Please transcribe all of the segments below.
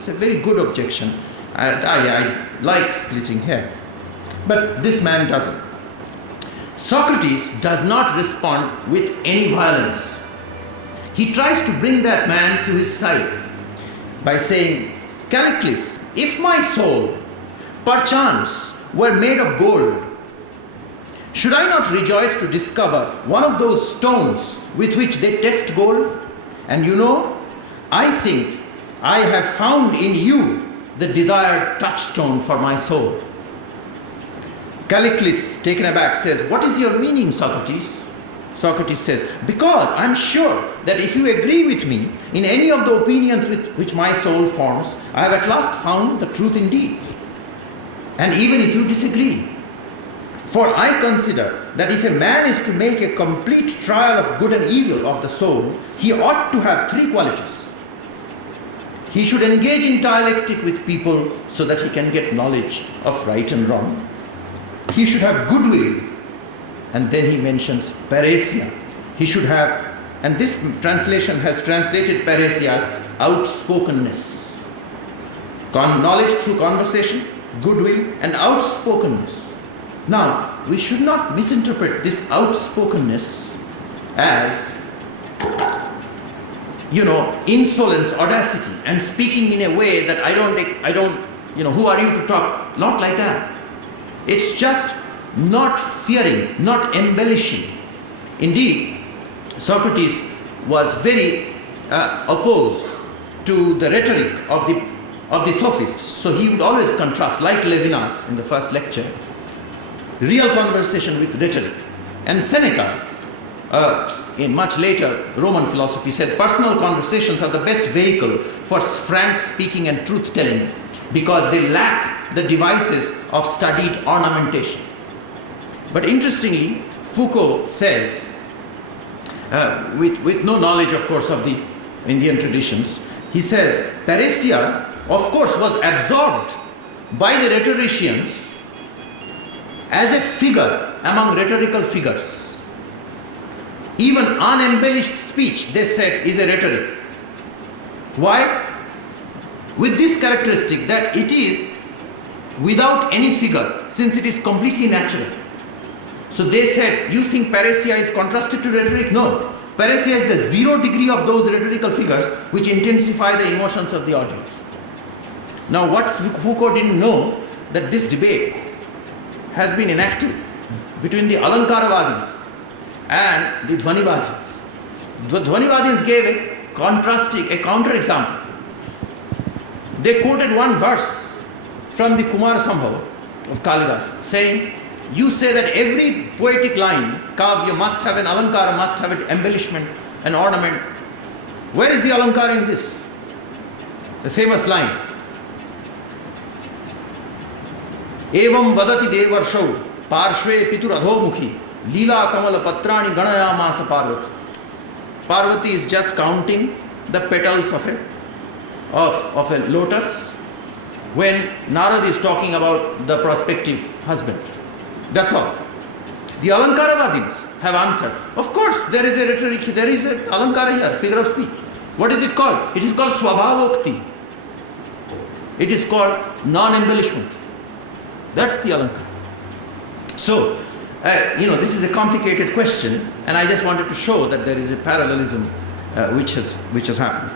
It's a very good objection. I like splitting hair. But this man doesn't. Socrates does not respond with any violence. He tries to bring that man to his side by saying, Callicles, if my soul perchance were made of gold, should I not rejoice to discover one of those stones with which they test gold? And you know, I think I have found in you the desired touchstone for my soul. Callicles, taken aback, says, what is your meaning, Socrates? Socrates says, because I am sure that if you agree with me in any of the opinions with which my soul forms, I have at last found the truth indeed. And even if you disagree, for I consider that if a man is to make a complete trial of good and evil of the soul, he ought to have three qualities. He should engage in dialectic with people so that he can get knowledge of right and wrong. He should have goodwill, and then he mentions paresia. He should have, and this translation has translated paresia as outspokenness. Knowledge through conversation, goodwill, and outspokenness. Now, we should not misinterpret this outspokenness as, insolence, audacity, and speaking in a way that I don't, who are you to talk? Not like that. It's just not fearing, not embellishing. Indeed, Socrates was very opposed to the rhetoric of the sophists. So he would always contrast, like Levinas in the first lecture, real conversation with rhetoric. And Seneca, in much later Roman philosophy, said personal conversations are the best vehicle for frank speaking and truth-telling because they lack the devices of studied ornamentation. But interestingly, Foucault says, with no knowledge, of course, of the Indian traditions, he says, paresia, of course, was absorbed by the rhetoricians as a figure among rhetorical figures. Even unembellished speech, they said, is a rhetoric. Why? With this characteristic that it is without any figure, since it is completely natural. So they said, you think paresia is contrasted to rhetoric? No. Paresia is the 0 degree of those rhetorical figures which intensify the emotions of the audience. Now what Foucault didn't know, that this debate has been enacted between the Alankaravadins and the Dhvanivadins. The Dhvanivadins gave a counter example. They quoted one verse from the Kumara Sambhava of Kalidas, saying, you say that every poetic line, kavya, must have an alankara, must have an embellishment, an ornament. Where is the alankara in this? The famous line, evam vadati devarshau parshve pitur adhomukhi lila kamala patrani ganayamasa parvati. Parvati is just counting the petals of a lotus when Narad is talking about the prospective husband. That's all. The Alankaravadins have answered, of course there is a rhetoric, there is an Alankara here, figure of speech. What is it called? It is called Swabhavokti. It is called non-embellishment. That's the Alankara. So, this is a complicated question, and I just wanted to show that there is a parallelism which has happened.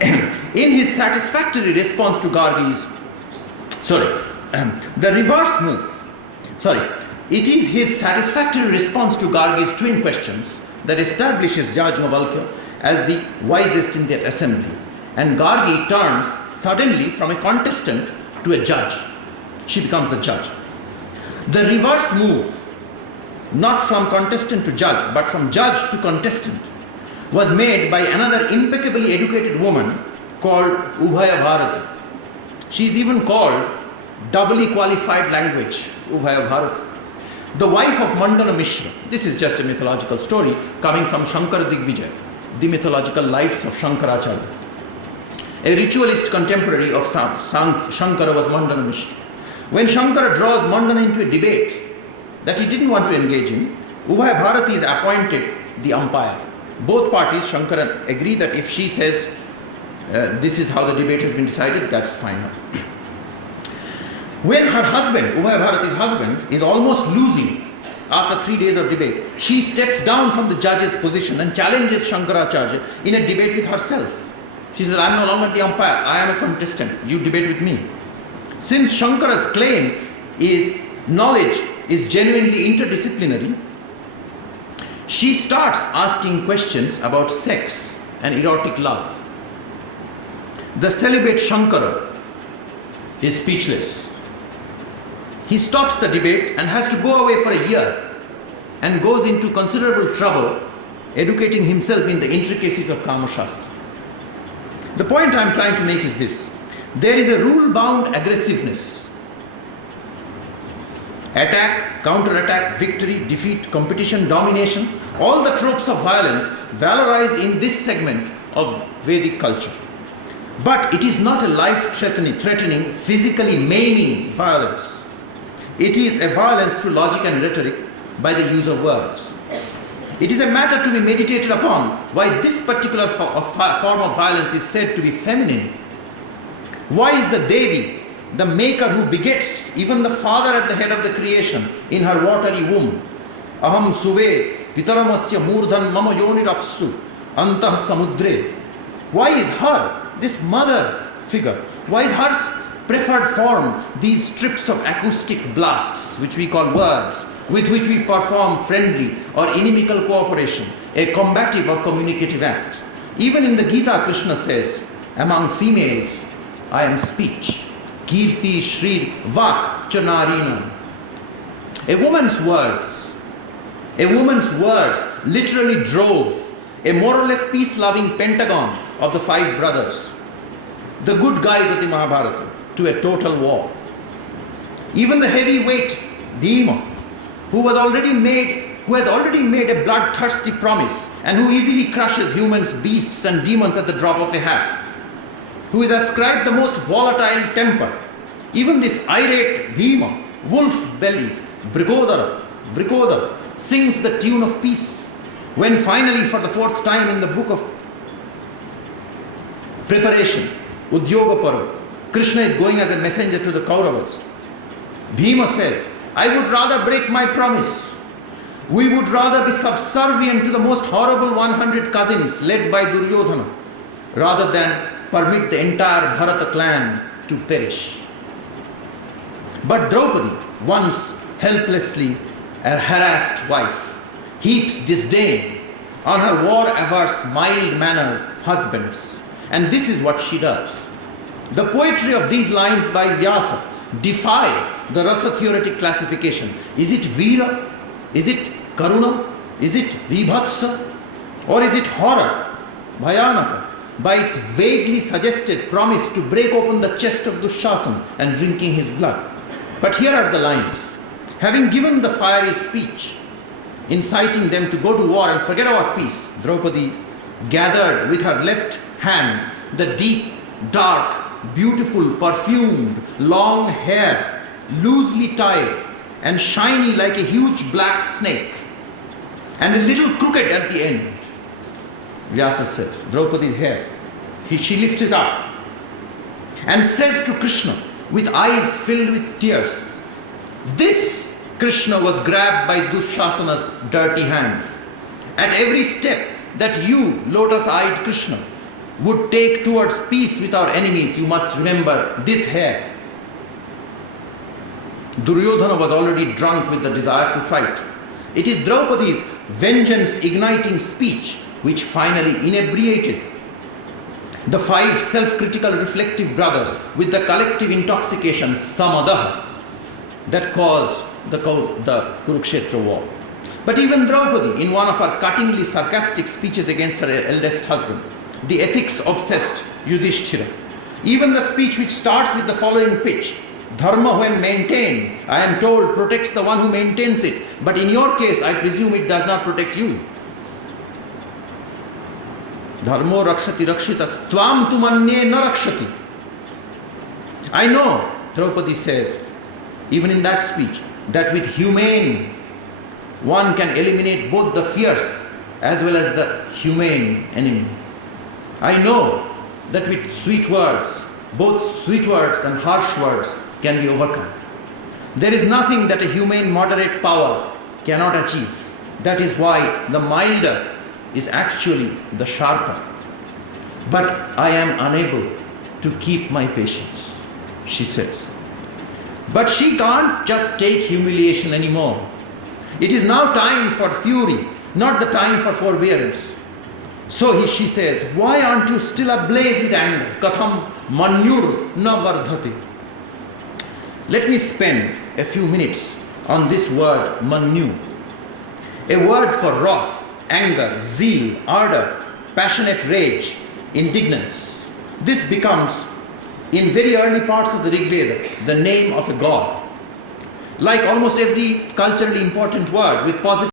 In his satisfactory response to Gargi's, it is his satisfactory response to Gargi's twin questions that establishes Yajnavalkya as the wisest in that assembly. And Gargi turns suddenly from a contestant to a judge. She becomes the judge. The reverse move, not from contestant to judge, but from judge to contestant, was made by another impeccably educated woman called Udaya Bharati. She is even called doubly qualified language, Udaya Bharati. The wife of Mandana Mishra. This is just a mythological story coming from Shankara Digvijay, the mythological lives of Shankaracharya. A ritualist contemporary of Shankara was Mandana Mishra. When Shankara draws Mandana into a debate that he didn't want to engage in, Udaya Bharati is appointed the umpire. Both parties, Shankara, agree that if she says this is how the debate has been decided, that's fine. When her husband, Ubhaya Bharati's husband, is almost losing after 3 days of debate, she steps down from the judge's position and challenges Shankaracharya in a debate with herself. She says, I am no longer the umpire, I am a contestant, you debate with me. Since Shankara's claim is knowledge is genuinely interdisciplinary, she starts asking questions about sex and erotic love. The celibate Shankara is speechless. He stops the debate and has to go away for a year and goes into considerable trouble educating himself in the intricacies of Kama Shastra. The point I am trying to make is this. There is a rule-bound aggressiveness. Attack, counter-attack, victory, defeat, competition, domination, all the tropes of violence valorize in this segment of Vedic culture. But it is not a life-threatening, physically maiming violence. It is a violence through logic and rhetoric by the use of words. It is a matter to be meditated upon why this particular form of violence is said to be feminine. Why is the Devi, the maker who begets even the father at the head of the creation in her watery womb? Aham suve pitaramasya murdhan mama yonirapsu antah samudre. Why is her, this mother figure, why is her preferred form these strips of acoustic blasts, which we call words, with which we perform friendly or inimical cooperation, a combative or communicative act? Even in the Gita, Krishna says, among females, I am speech. Kirti, Shri, Vak, Chanarina. A woman's words literally drove a more or less peace-loving pentagon of the 5 brothers, the good guys of the Mahabharata, to a total war. Even the heavyweight Bhima, who has already made a bloodthirsty promise and who easily crushes humans, beasts and demons at the drop of a hat, who is ascribed the most volatile temper, even this irate Bhima, wolf-bellied Vrikodara, sings the tune of peace. When finally, for the 4th time in the book of preparation, Udyoga Parva, Krishna is going as a messenger to the Kauravas. Bhima says, I would rather break my promise. We would rather be subservient to the most horrible 100 cousins led by Duryodhana, rather than permit the entire Bharata clan to perish. But Draupadi, once helplessly a harassed wife, heaps disdain on her war-averse, mild-mannered husbands. And this is what she does. The poetry of these lines by Vyasa defy the rasa theoretic classification. Is it Veera? Is it Karuna? Is it Vibhatsa? Or is it horror, Bhayanaka, by its vaguely suggested promise to break open the chest of Dushasana and drinking his blood? But here are the lines. Having given the fiery speech, inciting them to go to war and forget about peace, Draupadi gathered with her left hand the deep, dark, beautiful, perfumed, long hair, loosely tied and shiny like a huge black snake, and a little crooked at the end. Vyasa says, Draupadi's hair, she lifts it up and says to Krishna with eyes filled with tears, this Krishna was grabbed by Dushasana's dirty hands. At every step that you, lotus-eyed Krishna, would take towards peace with our enemies, you must remember this hair. Duryodhana was already drunk with the desire to fight. It is Draupadi's vengeance-igniting speech which finally inebriated the 5 self-critical reflective brothers with the collective intoxication, samadaha, that caused the Kurukshetra war. But even Draupadi, in one of her cuttingly sarcastic speeches against her eldest husband, the ethics-obsessed Yudhishthira, even the speech which starts with the following pitch, Dharma when maintained, I am told, protects the one who maintains it. But in your case, I presume it does not protect you. Dharmo rakshati rakshita, tvam tumanye na rakshati. I know, Draupadi says, even in that speech, that with humane, one can eliminate both the fierce as well as the humane enemy. I know that with sweet words, both sweet words and harsh words, can be overcome. There is nothing that a humane moderate power cannot achieve. That is why the milder is actually the sharper. But I am unable to keep my patience, she says. But she can't just take humiliation anymore. It is now time for fury, not the time for forbearance. So she says, why aren't you still ablaze with anger? Katham manyur na vardhati. Let me spend a few minutes on this word manyu. A word for wrath, anger, zeal, ardor, passionate rage, indignance. This becomes, in very early parts of the Rig Veda, the name of a god. Like almost every culturally important word with positive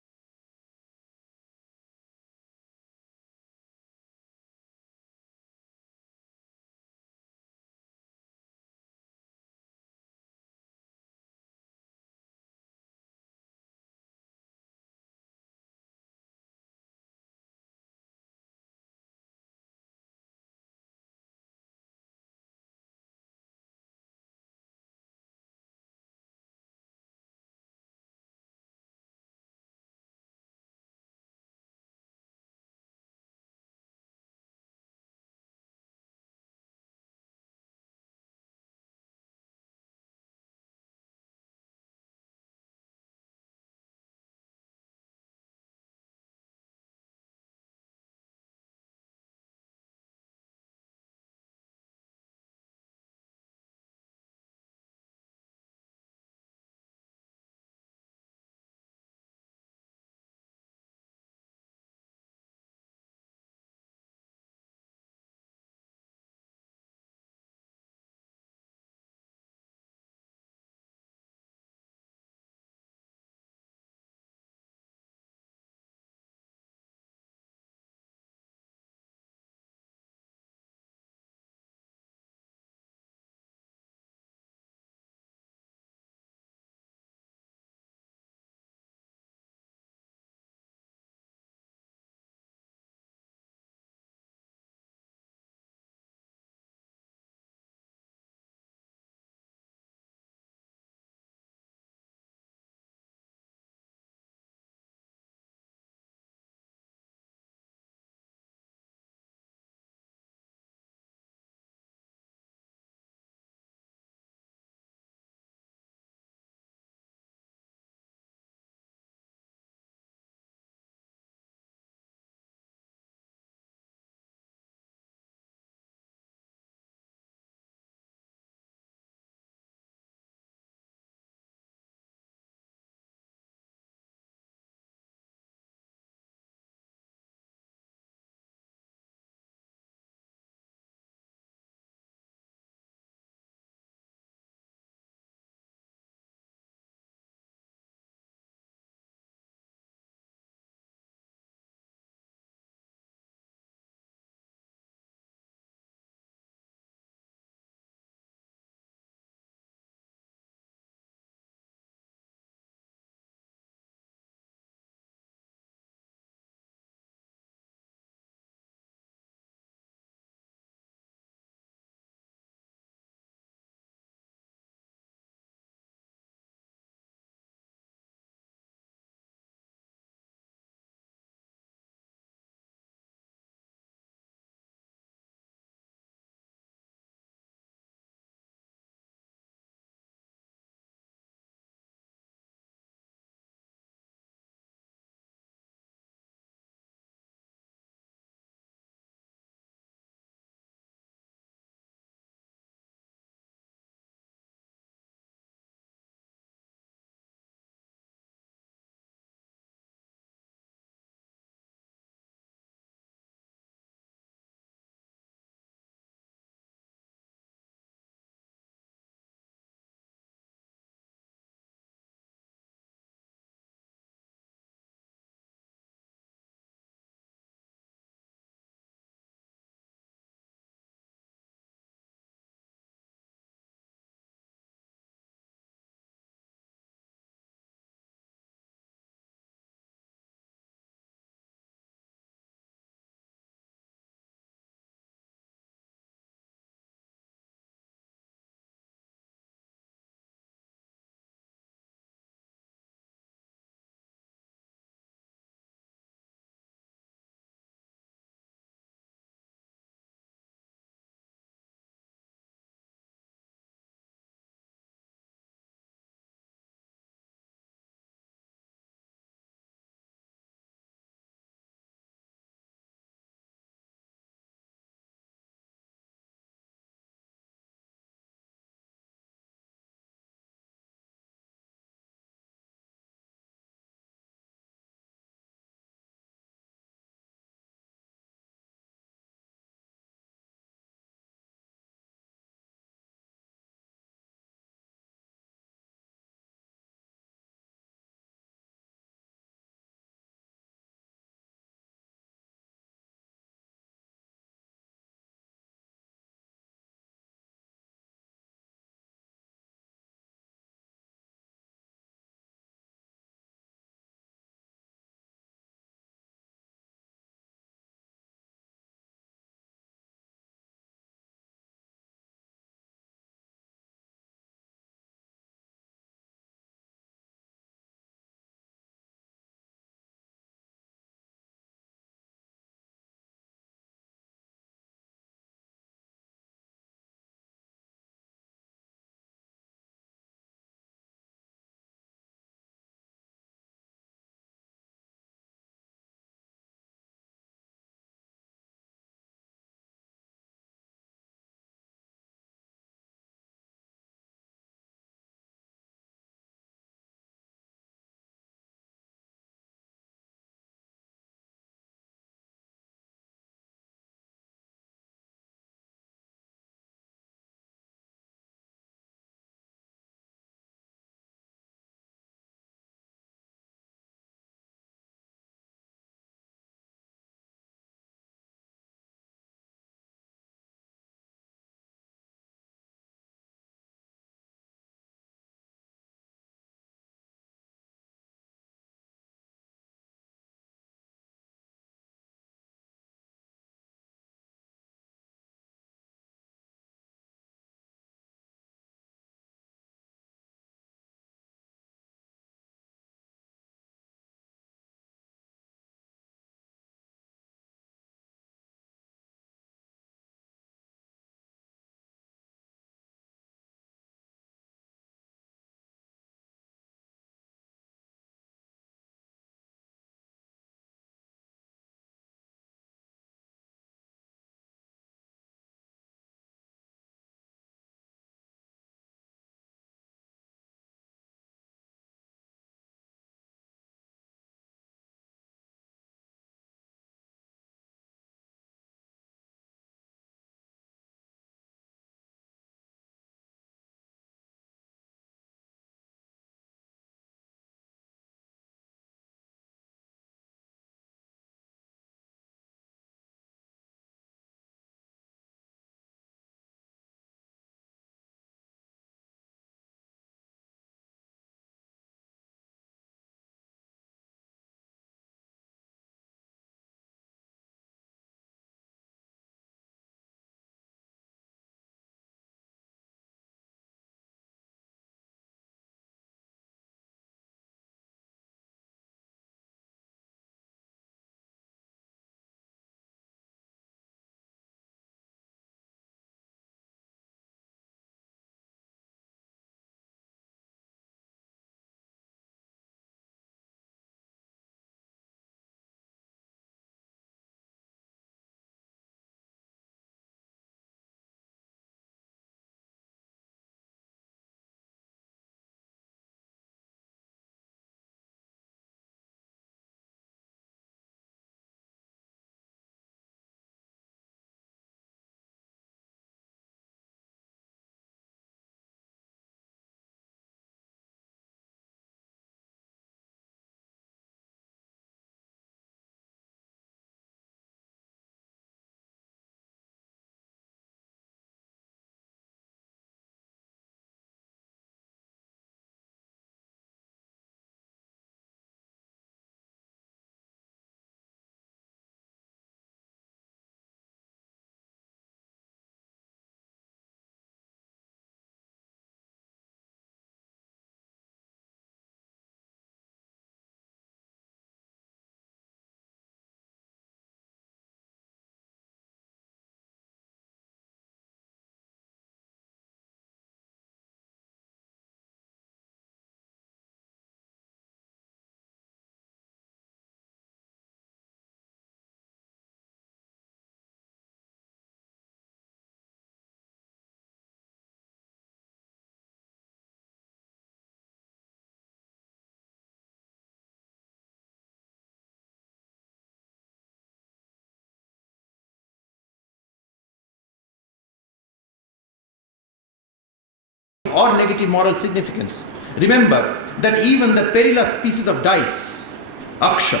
or negative moral significance. Remember that even the perilous pieces of dice, aksha,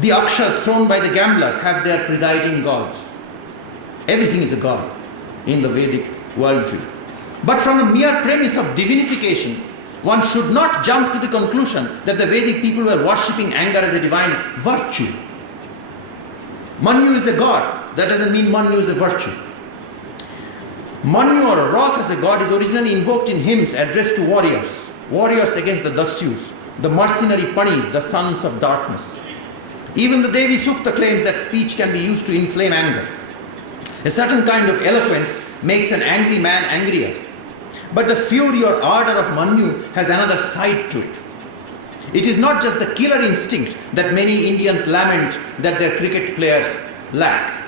the akshas thrown by the gamblers have their presiding gods. Everything is a god in the Vedic worldview. But from the mere premise of divinification, one should not jump to the conclusion that the Vedic people were worshipping anger as a divine virtue. Manu is a god. That doesn't mean Manu is a virtue. Manu or wrath as a god is originally invoked in hymns addressed to warriors. Warriors against the Dasyus, the mercenary Panis, the sons of darkness. Even the Devi Sukta claims that speech can be used to inflame anger. A certain kind of eloquence makes an angry man angrier. But the fury or ardor of Manu has another side to it. It is not just the killer instinct that many Indians lament that their cricket players lack.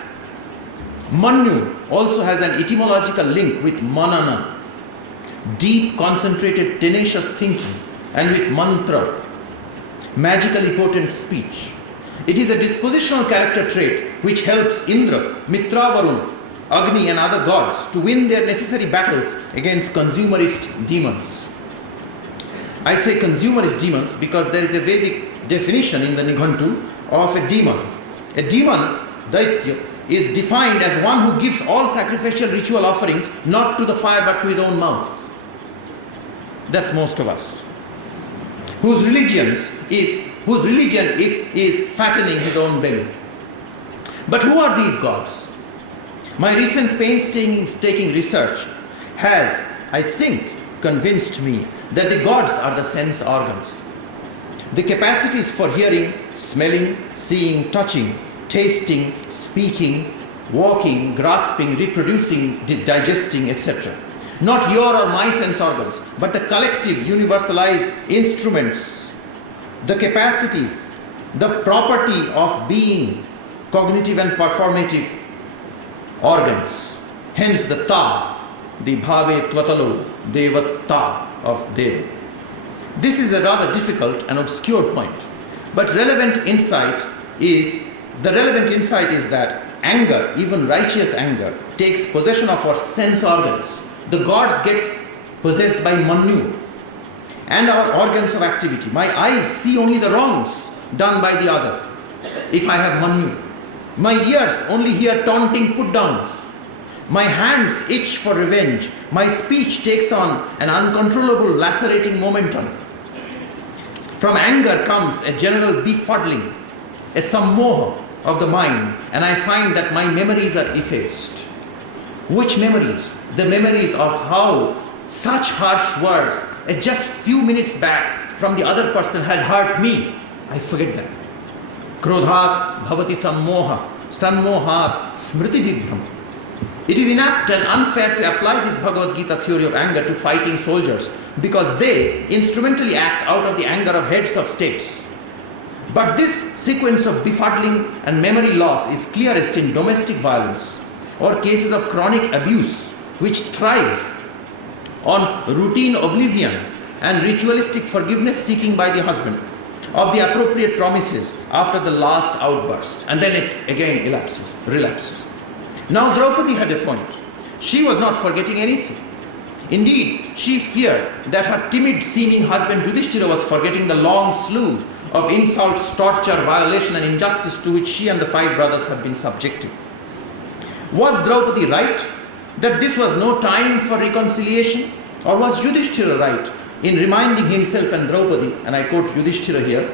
Manu also has an etymological link with manana, deep, concentrated, tenacious thinking, and with mantra, magically potent speech. It is a dispositional character trait which helps Indra, Mitra Varun, Agni and other gods to win their necessary battles against consumerist demons. I say consumerist demons because there is a Vedic definition in the Nighantu of a demon. A demon, Daitya, is defined as one who gives all sacrificial ritual offerings not to the fire but to his own mouth. That's most of us. Whose religion is fattening his own belly. But who are these gods? My recent painstaking research has, I think, convinced me that the gods are the sense organs. The capacities for hearing, smelling, seeing, touching, tasting, speaking, walking, grasping, reproducing, digesting, etc. Not your or my sense organs, but the collective, universalized instruments, the capacities, the property of being, cognitive and performative organs. Hence the ta, the bhave tvatalo, devata of Deva. This is a rather difficult and obscure point, but the relevant insight is that anger, even righteous anger, takes possession of our sense organs. The gods get possessed by Manu and our organs of activity. My eyes see only the wrongs done by the other. If I have Manu, my ears only hear taunting put-downs. My hands itch for revenge. My speech takes on an uncontrollable lacerating momentum. From anger comes a general befuddling, a sammoha of the mind, and I find that my memories are effaced. Which memories? The memories of how such harsh words just few minutes back from the other person had hurt me. I forget them. Krodhat bhavati sammoha, sammohat smriti vibhram. It is inapt and unfair to apply this Bhagavad Gita theory of anger to fighting soldiers because they instrumentally act out of the anger of heads of states. But this sequence of befuddling and memory loss is clearest in domestic violence or cases of chronic abuse which thrive on routine oblivion and ritualistic forgiveness seeking by the husband of the appropriate promises after the last outburst, and then it again relapses. Now Draupadi had a point. She was not forgetting anything. Indeed, she feared that her timid seeming husband Yudhishthira was forgetting the long slew of insults, torture, violation and injustice to which she and the 5 brothers had been subjected. Was Draupadi right that this was no time for reconciliation? Or was Yudhishthira right in reminding himself and Draupadi, and I quote Yudhishthira here,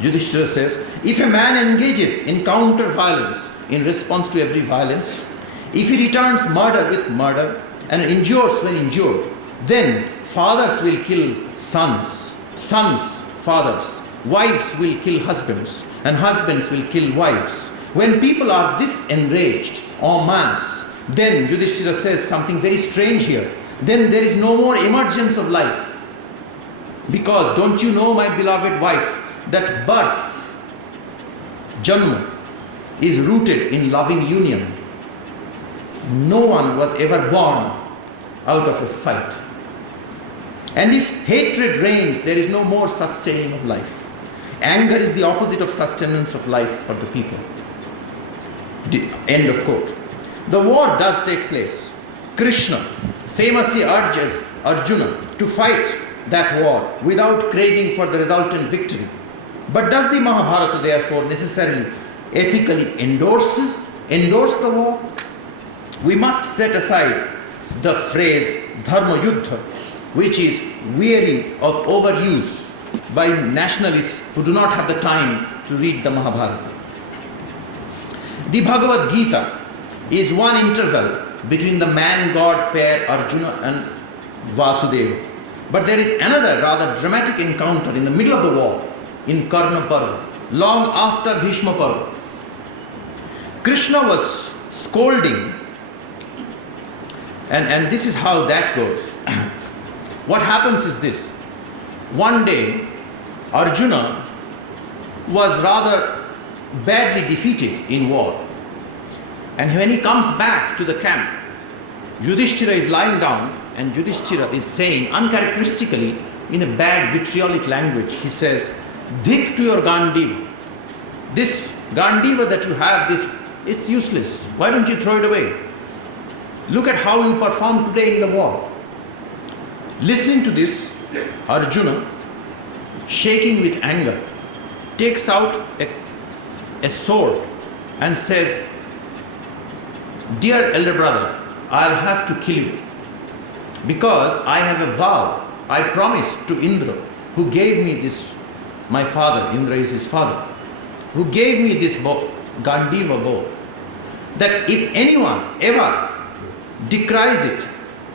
Yudhishthira says, if a man engages in counter violence in response to every violence, if he returns murder with murder and injures when injured, then fathers will kill sons, sons fathers, wives will kill husbands, and husbands will kill wives. When people are this enraged en masse, then Yudhishthira says something very strange here. Then there is no more emergence of life. Because don't you know, my beloved wife, that birth, Janma, is rooted in loving union. No one was ever born out of a fight. And if hatred reigns, there is no more sustaining of life. Anger is the opposite of sustenance of life for the people. End of quote. The war does take place. Krishna famously urges Arjuna to fight that war without craving for the resultant victory. But does the Mahabharata therefore necessarily ethically endorse the war? We must set aside the phrase Dharma Yuddha, which is weary of overuse by nationalists who do not have the time to read the Mahabharata. The Bhagavad Gita is one interval between the man-god pair Arjuna and Vasudeva. But there is another rather dramatic encounter in the middle of the war in Karna Parva, long after Bhishma Parva. Krishna was scolding, and this is how that goes. What happens is this. One day, Arjuna was rather badly defeated in war. And when he comes back to the camp, Yudhishthira is lying down, and Yudhishthira is saying uncharacteristically in a bad vitriolic language, he says, "Dik to your Gandiva. This Gandiva that you have, it's useless. Why don't you throw it away? Look at how you performed today in the war." Listening to this, Arjuna, shaking with anger, takes out a sword and says, "Dear elder brother, I'll have to kill you, because I have a vow. I promised to Indra, who gave me this, my father, Indra is his father, who gave me this bow, Gandiva bow, that if anyone ever decries it,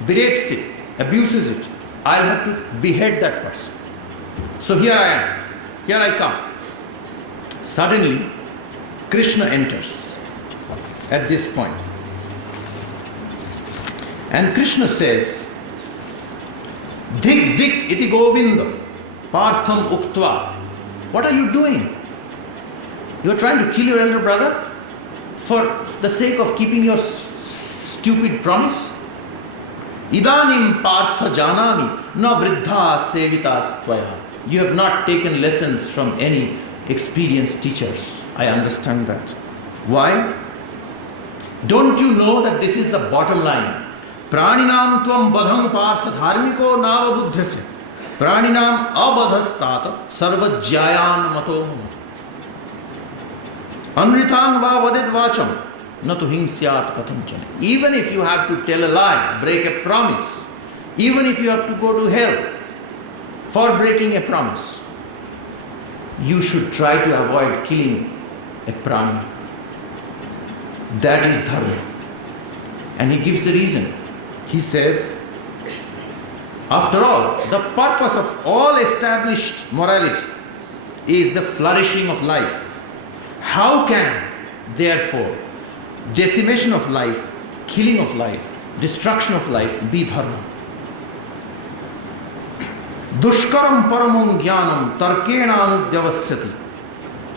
berates it, abuses it, I'll have to behead that person. So here I am, here I come." Suddenly, Krishna enters at this point. And Krishna says, "Dik dik iti govinda partham uktva." What are you doing? You are trying to kill your elder brother for the sake of keeping your stupid promise? Idanim partha janami na vriddha sevitas tvaya. You have not taken lessons from any experienced teachers. I understand that. Why? Don't you know that this is the bottom line? Praninam tvam badham partha dharmiko nava buddhase. Praninam abadhastata sarvajyayan mato. Anritang va vadid vacham natu hinsyat kathanchana. Even if you have to tell a lie, break a promise, even if you have to go to hell for breaking a promise, you should try to avoid killing a prani. That is dharma. And he gives the reason. He says, after all, the purpose of all established morality is the flourishing of life. How can, therefore, decimation of life, killing of life, destruction of life be dharma? Dushkaram paramam jnanam tarkena anudyavasyati.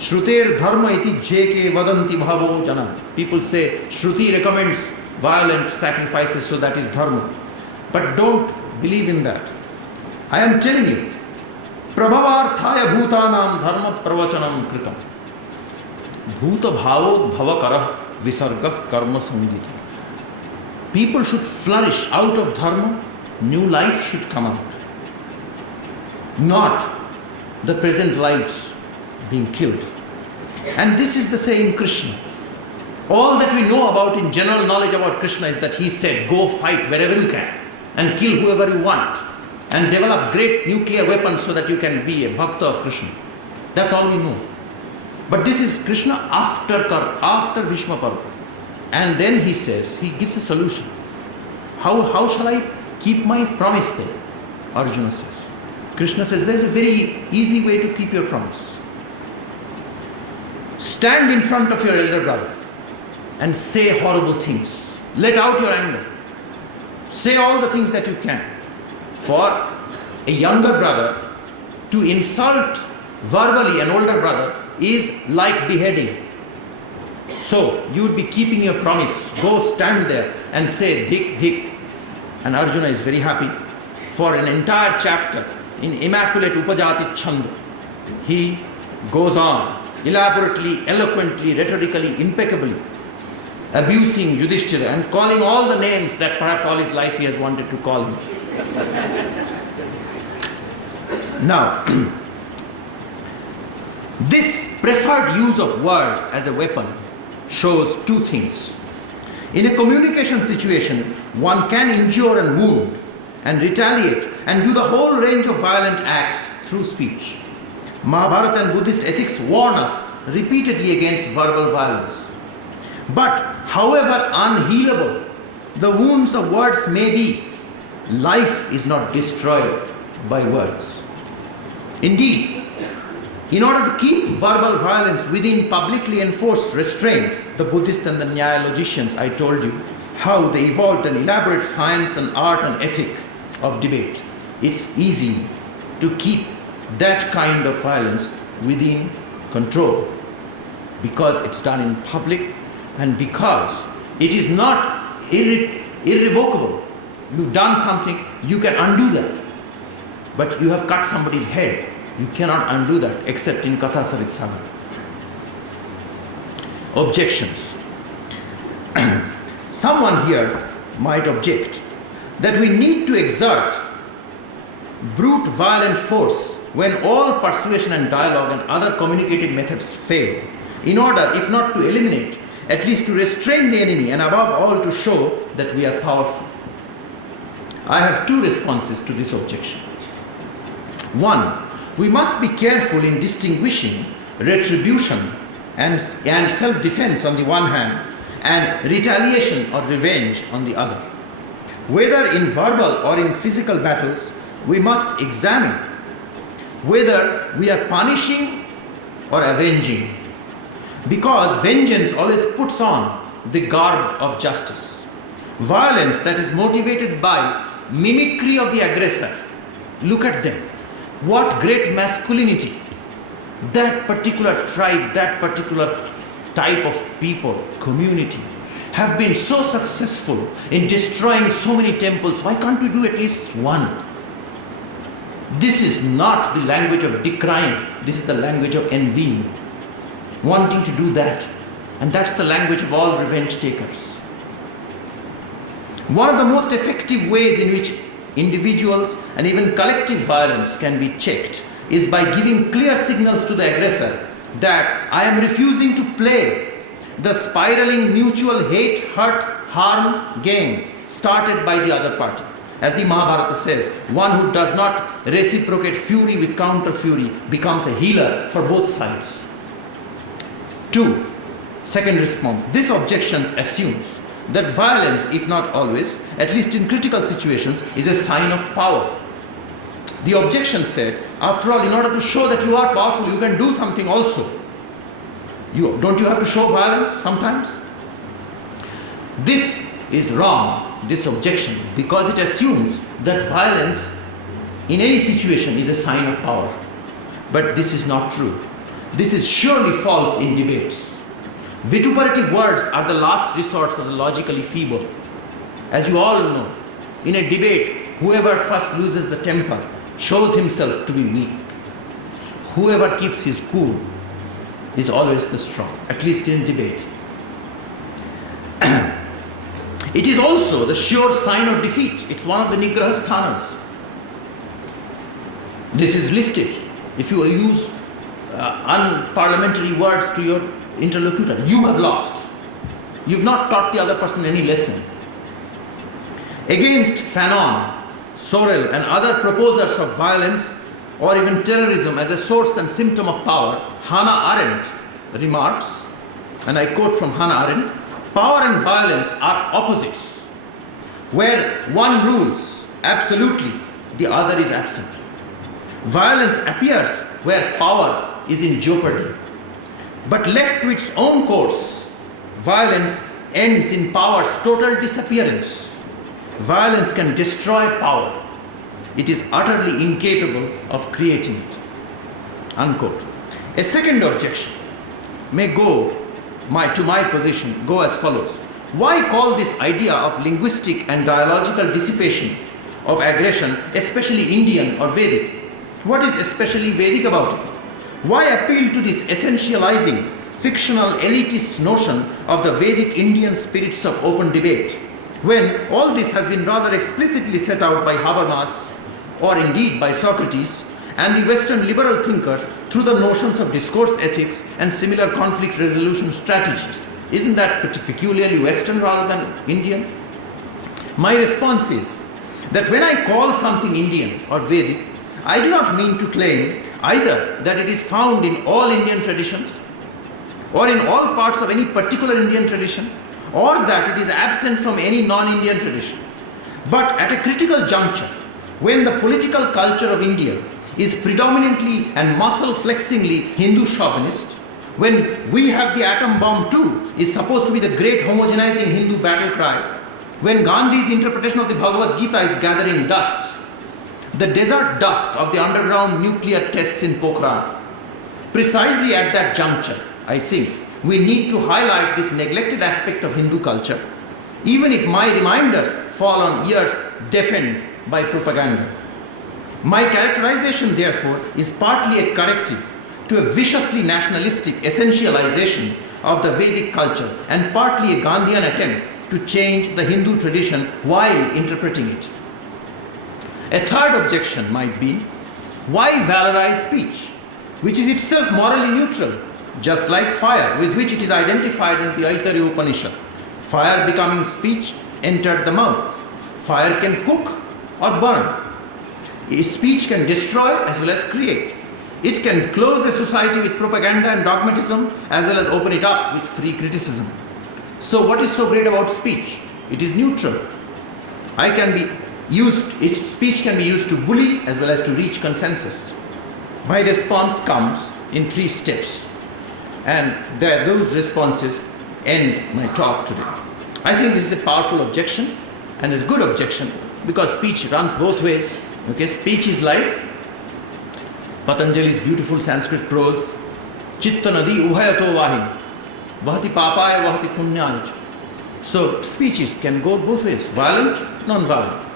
Shruter dharma iti jeke vadanti bhavo jana. People say Shruti recommends violent sacrifices, so that is dharma. But don't believe in that. I am telling you, prabhavarthaya bhutanam dharma pravachanam kritam. Bhuta bhavo bhavakarah visargah karma sangita. People should flourish out of dharma, new life should come out. Not the present lives being killed. And this is the same Krishna. All that we know about in general knowledge about Krishna is that he said, go fight wherever you can and kill whoever you want and develop great nuclear weapons so that you can be a bhakta of Krishna. That's all we know. But this is Krishna after Bhishma Parva. And then he says, he gives a solution. How shall I keep my promise then? Arjuna says. Krishna says, there's a very easy way to keep your promise. Stand in front of your elder brother and say horrible things. Let out your anger. Say all the things that you can. For a younger brother to insult verbally an older brother is like beheading. So you would be keeping your promise. Go stand there and say dik dik. And Arjuna is very happy. For an entire chapter in immaculate Upajati Chanda, he goes on elaborately, eloquently, rhetorically, impeccably abusing Yudhishthira and calling all the names that perhaps all his life he has wanted to call him. Now, this preferred use of word as a weapon shows two things. In a communication situation, one can injure and wound and retaliate and do the whole range of violent acts through speech. Mahabharata and Buddhist ethics warn us repeatedly against verbal violence. But however unhealable the wounds of words may be, life is not destroyed by words. Indeed, in order to keep verbal violence within publicly enforced restraint, the Buddhists and the Nyaya logicians, I told you, how they evolved an elaborate science and art and ethic of debate. It's easy to keep that kind of violence within control because it's done in public and because it is not irrevocable. You've done something, you can undo that. But you have cut somebody's head, you cannot undo that except in Katha Sarit Sagar. Objections. Someone here might object that we need to exert brute violent force when all persuasion and dialogue and other communicative methods fail, in order, if not to eliminate, at least to restrain the enemy and above all to show that we are powerful. I have two responses to this objection. One, we must be careful in distinguishing retribution and self-defense on the one hand and retaliation or revenge on the other. Whether in verbal or in physical battles, we must examine whether we are punishing or avenging, because vengeance always puts on the garb of justice. Violence that is motivated by mimicry of the aggressor, look at them. What great masculinity that particular tribe, that particular type of people, community, have been so successful in destroying so many temples. Why can't we do at least one? This is not the language of decrying. This is the language of envying, wanting to do that. And that's the language of all revenge takers. One of the most effective ways in which individuals and even collective violence can be checked is by giving clear signals to the aggressor that I am refusing to play the spiraling mutual hate, hurt, harm game started by the other party. As the Mahabharata says, one who does not reciprocate fury with counter fury becomes a healer for both sides. Two, second response. This objection assumes that violence, if not always, at least in critical situations, is a sign of power. The objection said, after all, in order to show that you are powerful, you can do something also. Don't you have to show violence sometimes? This is wrong, this objection, because it assumes that violence in any situation is a sign of power. But this is not true. This is surely false in debates. Vituperative words are the last resort for the logically feeble. As you all know, in a debate, whoever first loses the temper shows himself to be weak. Whoever keeps his cool is always the strong, at least in debate. It is also the sure sign of defeat. It's one of the Nigraha sthanas. This is listed. If you use unparliamentary words to your interlocutor, you have lost. You've not taught the other person any lesson. Against Fanon, Sorel and other proposers of violence or even terrorism as a source and symptom of power, Hannah Arendt remarks, and I quote from Hannah Arendt, power and violence are opposites. Where one rules absolutely, the other is absent. Violence appears where power is in jeopardy. But left to its own course, violence ends in power's total disappearance. Violence can destroy power. It is utterly incapable of creating it. Unquote. A second objection may go to my position go as follows. Why call this idea of linguistic and dialogical dissipation of aggression especially Indian or Vedic? What is especially Vedic about it? Why appeal to this essentializing fictional elitist notion of the Vedic Indian spirits of open debate, when all this has been rather explicitly set out by Habermas, or indeed by Socrates, and the Western liberal thinkers through the notions of discourse ethics and similar conflict resolution strategies. Isn't that peculiarly Western rather than Indian? My response is that when I call something Indian or Vedic, I do not mean to claim either that it is found in all Indian traditions, or in all parts of any particular Indian tradition, or that it is absent from any non-Indian tradition. But at a critical juncture, when the political culture of India is predominantly and muscle-flexingly Hindu chauvinist, when we have the atom bomb too is supposed to be the great homogenizing Hindu battle cry, when Gandhi's interpretation of the Bhagavad Gita is gathering dust, the desert dust of the underground nuclear tests in Pokhran, precisely at that juncture, I think, we need to highlight this neglected aspect of Hindu culture, even if my reminders fall on ears deafened by propaganda. My characterization, therefore, is partly a corrective to a viciously nationalistic essentialization of the Vedic culture and partly a Gandhian attempt to change the Hindu tradition while interpreting it. A third objection might be, why valorize speech, which is itself morally neutral, just like fire, with which it is identified in the Aitareya Upanishad. Fire becoming speech entered the mouth. Fire can cook or burn. Speech can destroy as well as create. It can close a society with propaganda and dogmatism as well as open it up with free criticism. So what is so great about speech? It is neutral. Speech can be used to bully as well as to reach consensus. My response comes in 3 steps. And those responses end my talk today. I think this is a powerful objection and a good objection because speech runs both ways. Okay, speech is like Patanjali's beautiful Sanskrit prose, Chitta Nadi Uhayato Vahini, Vahati Papaya Vahati Punyaya. So speech can go both ways, violent, non-violent.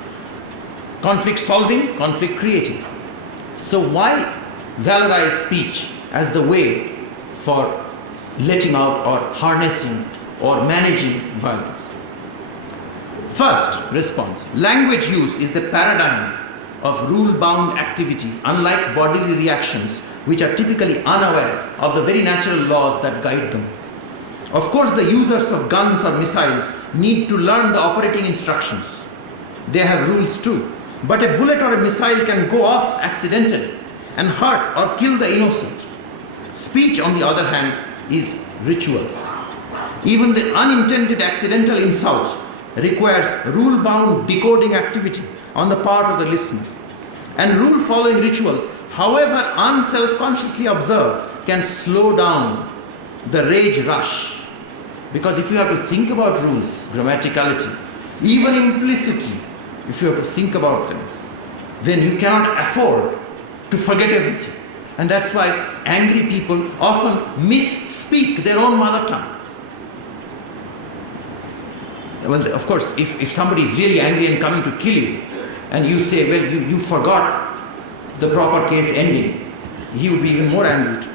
Conflict solving, conflict creating. So why valorize speech as the way for letting out or harnessing or managing violence? First response, language use is the paradigm of rule-bound activity, unlike bodily reactions which are typically unaware of the very natural laws that guide them. Of course, the users of guns or missiles need to learn the operating instructions. They have rules too. But a bullet or a missile can go off accidentally and hurt or kill the innocent. Speech, on the other hand, is ritual. Even the unintended accidental insult requires rule-bound decoding activity on the part of the listener. And rule-following rituals, however unself-consciously observed, can slow down the rage rush. Because if you have to think about rules, grammaticality, even implicitly, if you have to think about them, then you cannot afford to forget everything. And that's why angry people often misspeak their own mother tongue. Well, of course, if somebody is really angry and coming to kill you, and you say, well, you forgot the proper case ending, he would be even more angry.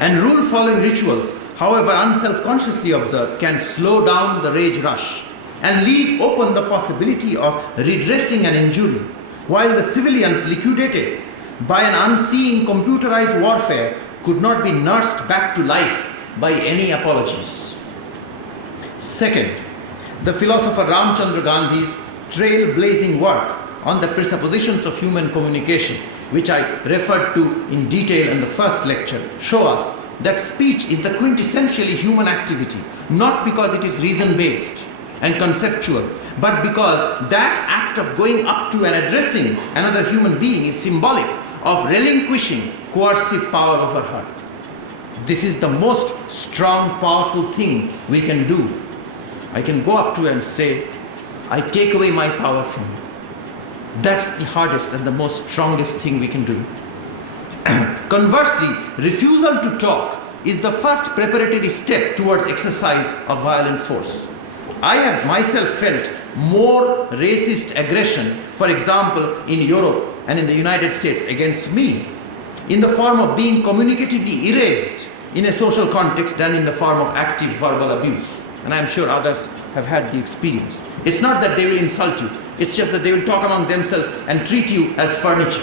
And rule-following rituals, however unself-consciously observed, can slow down the rage rush and leave open the possibility of redressing an injury, while the civilians liquidated by an unseeing computerized warfare could not be nursed back to life by any apologies. Second, the philosopher Ramchandra Gandhi's trailblazing work on the presuppositions of human communication, which I referred to in detail in the first lecture, show us that speech is the quintessentially human activity, not because it is reason-based and conceptual, but because that act of going up to and addressing another human being is symbolic of relinquishing coercive power over her. This is the most strong, powerful thing we can do. I can go up to her and say, I take away my power from you. That's the hardest and the most strongest thing we can do. Conversely, refusal to talk is the first preparatory step towards exercise of violent force. I have myself felt more racist aggression, for example, in Europe and in the United States against me, in the form of being communicatively erased in a social context done in the form of active verbal abuse. And I'm sure others have had the experience. It's not that they will insult you, it's just that they will talk among themselves and treat you as furniture.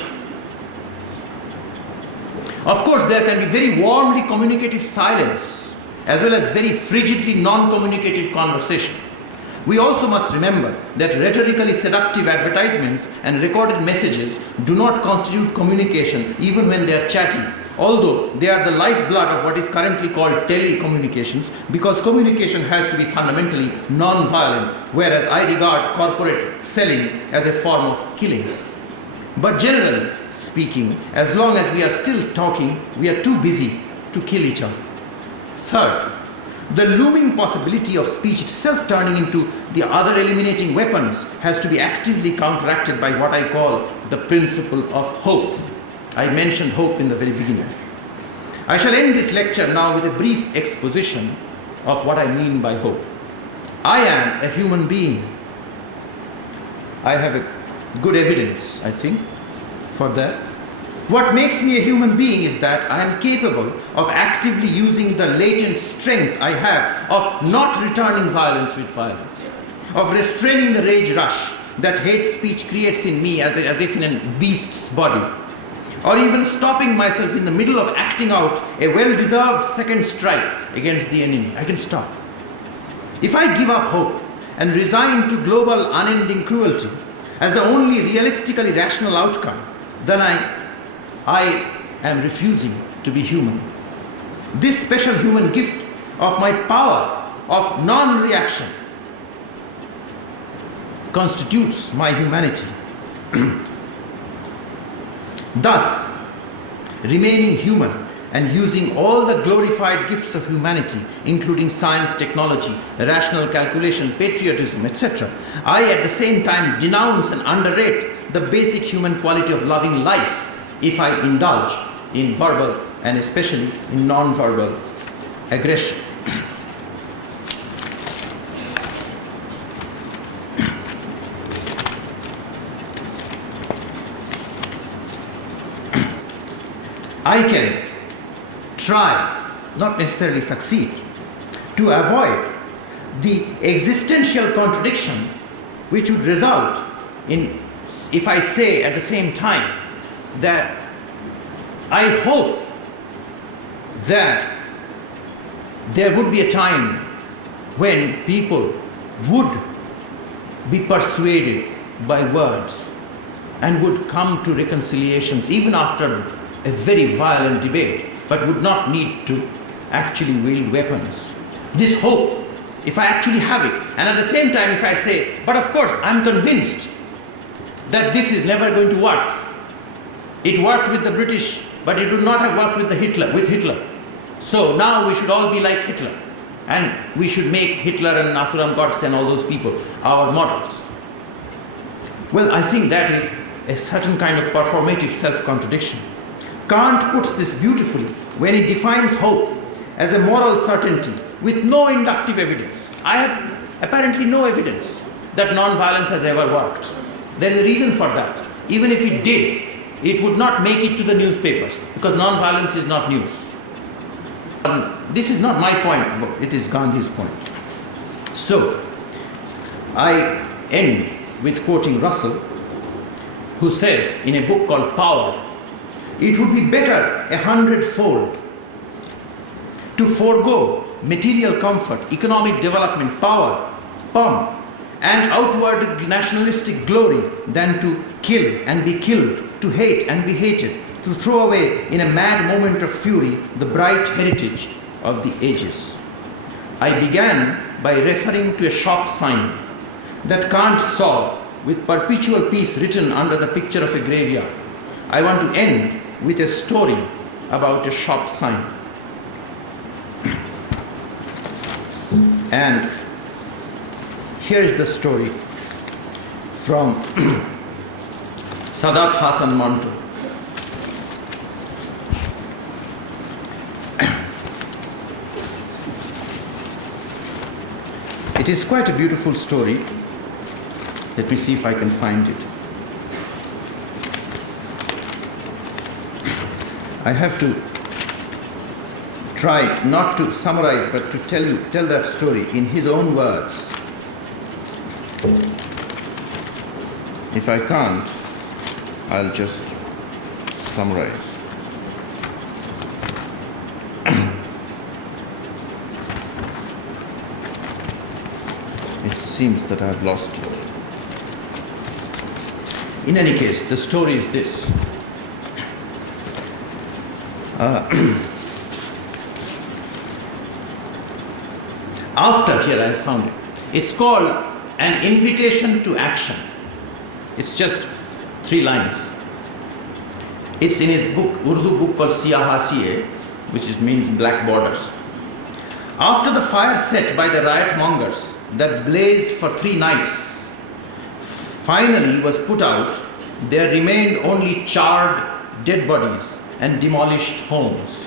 Of course, there can be very warmly communicative silence as well as very frigidly non-communicative conversation. We also must remember that rhetorically seductive advertisements and recorded messages do not constitute communication even when they are chatty, although they are the lifeblood of what is currently called telecommunications, because communication has to be fundamentally non-violent, whereas I regard corporate selling as a form of killing. But generally speaking, as long as we are still talking, we are too busy to kill each other. Third, the looming possibility of speech itself turning into the other eliminating weapons has to be actively counteracted by what I call the principle of hope. I mentioned hope in the very beginning. I shall end this lecture now with a brief exposition of what I mean by hope. I am a human being. I have a good evidence, I think, for that. What makes me a human being is that I am capable of actively using the latent strength I have of not returning violence with violence, of restraining the rage rush that hate speech creates in me as if in a beast's body, or even stopping myself in the middle of acting out a well-deserved second strike against the enemy. I can stop. If I give up hope and resign to global unending cruelty as the only realistically rational outcome, then I am refusing to be human. This special human gift of my power of non-reaction constitutes my humanity. Thus, remaining human and using all the glorified gifts of humanity, including science, technology, rational calculation, patriotism, etc., I at the same time denounce and underrate the basic human quality of loving life if I indulge in verbal and especially in non-verbal aggression. I can try, not necessarily succeed, to avoid the existential contradiction which would result in, if I say at the same time that I hope that there would be a time when people would be persuaded by words and would come to reconciliations even after a very violent debate, but would not need to actually wield weapons. This hope, if I actually have it, and at the same time if I say, but of course I'm convinced that this is never going to work. It worked with the British, but it would not have worked with Hitler. So now we should all be like Hitler, and we should make Hitler and Nathuram Godse and all those people our models. Well, I think that is a certain kind of performative self-contradiction. Kant puts this beautifully when he defines hope as a moral certainty with no inductive evidence. I have apparently no evidence that non-violence has ever worked. There is a reason for that. Even if it did, it would not make it to the newspapers because non-violence is not news. This is not my point, it is Gandhi's point. So, I end with quoting Russell, who says in a book called Power, it would be better 100-fold to forego material comfort, economic development, power, pomp, and outward nationalistic glory than to kill and be killed, to hate and be hated, to throw away in a mad moment of fury the bright heritage of the ages. I began by referring to a shop sign that Kant saw with perpetual peace written under the picture of a graveyard. I want to end with a story about a shop sign. And here is the story from Sadat Hasan Manto. It is quite a beautiful story. Let me see if I can find it. I have to try not to summarize but to tell that story in his own words. If I can't, I'll just summarize. It seems that I've lost it. In any case, the story is this. After, here I found it. It's called An Invitation to Action. It's just 3 lines. It's in his book, Urdu book called Siyah-Hasiye, which means black borders. After the fire set by the riot mongers that blazed for 3 nights finally was put out, there remained only charred dead bodies and demolished homes.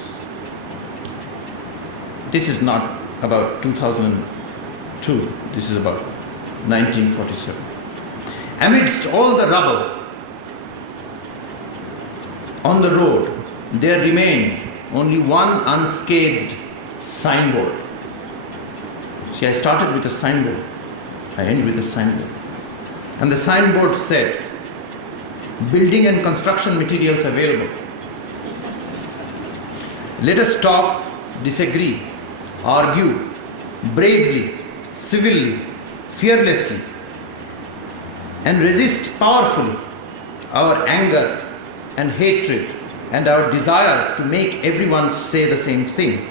This is not about 2002, this is about 1947. Amidst all the rubble on the road, there remained only one unscathed signboard. See, I started with a signboard, I end with a signboard. And the signboard said, building and construction materials available. Let us talk, disagree, argue, bravely, civilly, fearlessly, and resist powerfully our anger and hatred and our desire to make everyone say the same thing.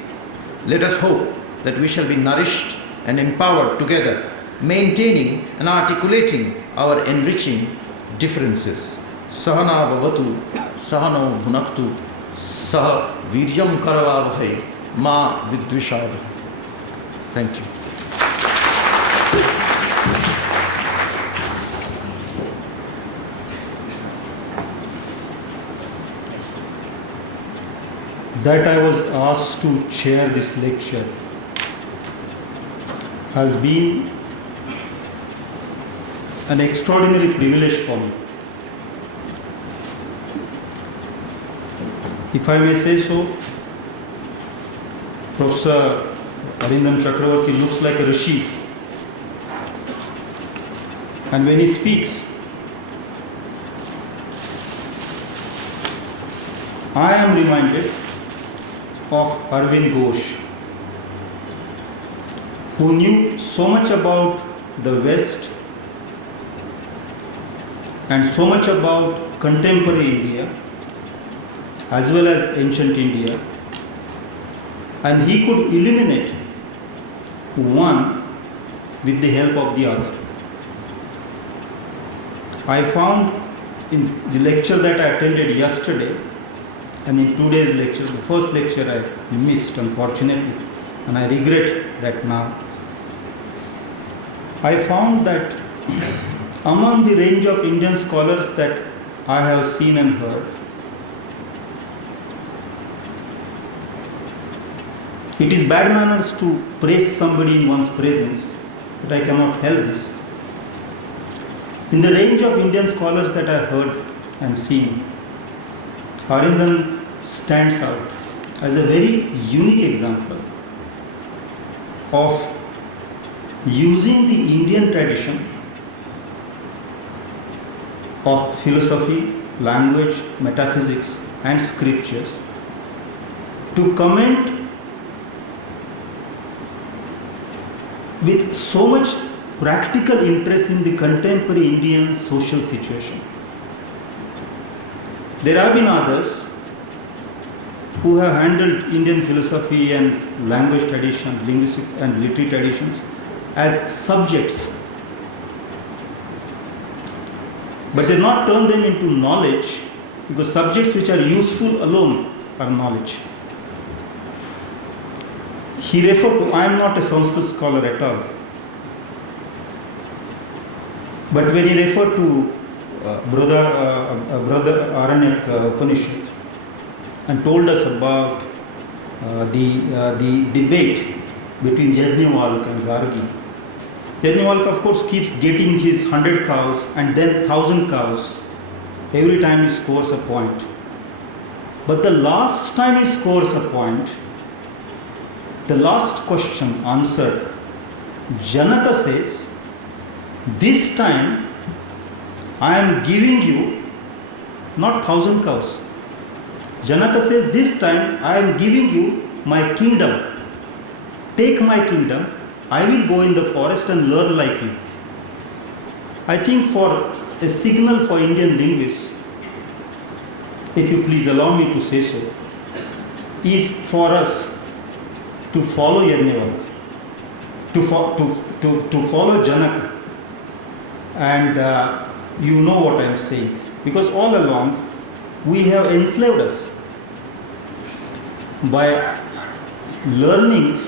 Let us hope that we shall be nourished and empowered together, maintaining and articulating our enriching differences. Sahana bhavatu, sahano bhunaktu, sah viryam karavavahai, ma vidvishavaha. Thank you. That I was asked to chair this lecture has been an extraordinary privilege for me. If I may say so, Professor Arindam Chakraborty looks like a rishi, and when he speaks, I am reminded of Arvind Ghosh, who knew so much about the West and so much about contemporary India as well as ancient India, and he could eliminate one with the help of the other. I found in the lecture that I attended yesterday and in today's lecture, the first lecture I missed unfortunately, and I regret that now. I found that among the range of Indian scholars that I have seen and heard, it is bad manners to praise somebody in one's presence, but I cannot help this. In the range of Indian scholars that I heard and seen, Arindam stands out as a very unique example of using the Indian tradition of philosophy, language, metaphysics and scriptures to comment with so much practical interest in the contemporary Indian social situation. There have been others who have handled Indian philosophy and language tradition, linguistics and literary traditions as subjects, but they not turn them into knowledge, because subjects which are useful alone are knowledge. He referred to, I am not a Sanskrit scholar at all, but when he referred to Brother Pattanayak Upanishad and told us about the debate between Yajnavalkya and Gargi. Yajnavalkya of course keeps getting his 100 cows and then 1000 cows every time he scores a point. But the last time he scores a point, the last question answered, Janaka says, this time I am giving you not 1,000 cows. Janaka says, this time I am giving you my kingdom. Take my kingdom, I will go in the forest and learn like you. I think for a signal for Indian linguists, if you please allow me to say so, is for us to follow Yajnavalkya, to follow Janaka. And you know what I am saying. Because all along we have enslaved us by learning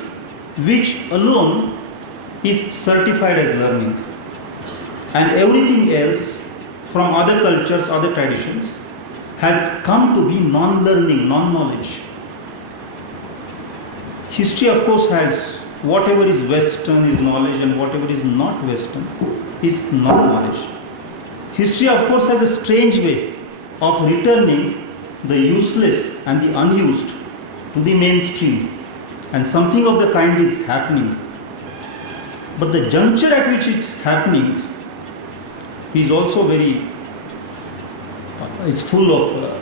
which alone is certified as learning. And everything else from other cultures, other traditions has come to be non-learning, non-knowledge. History of course has whatever is Western is knowledge and whatever is not Western is not knowledge. History of course has a strange way of returning the useless and the unused to the mainstream, and something of the kind is happening. But the juncture at which it's happening is also it's full of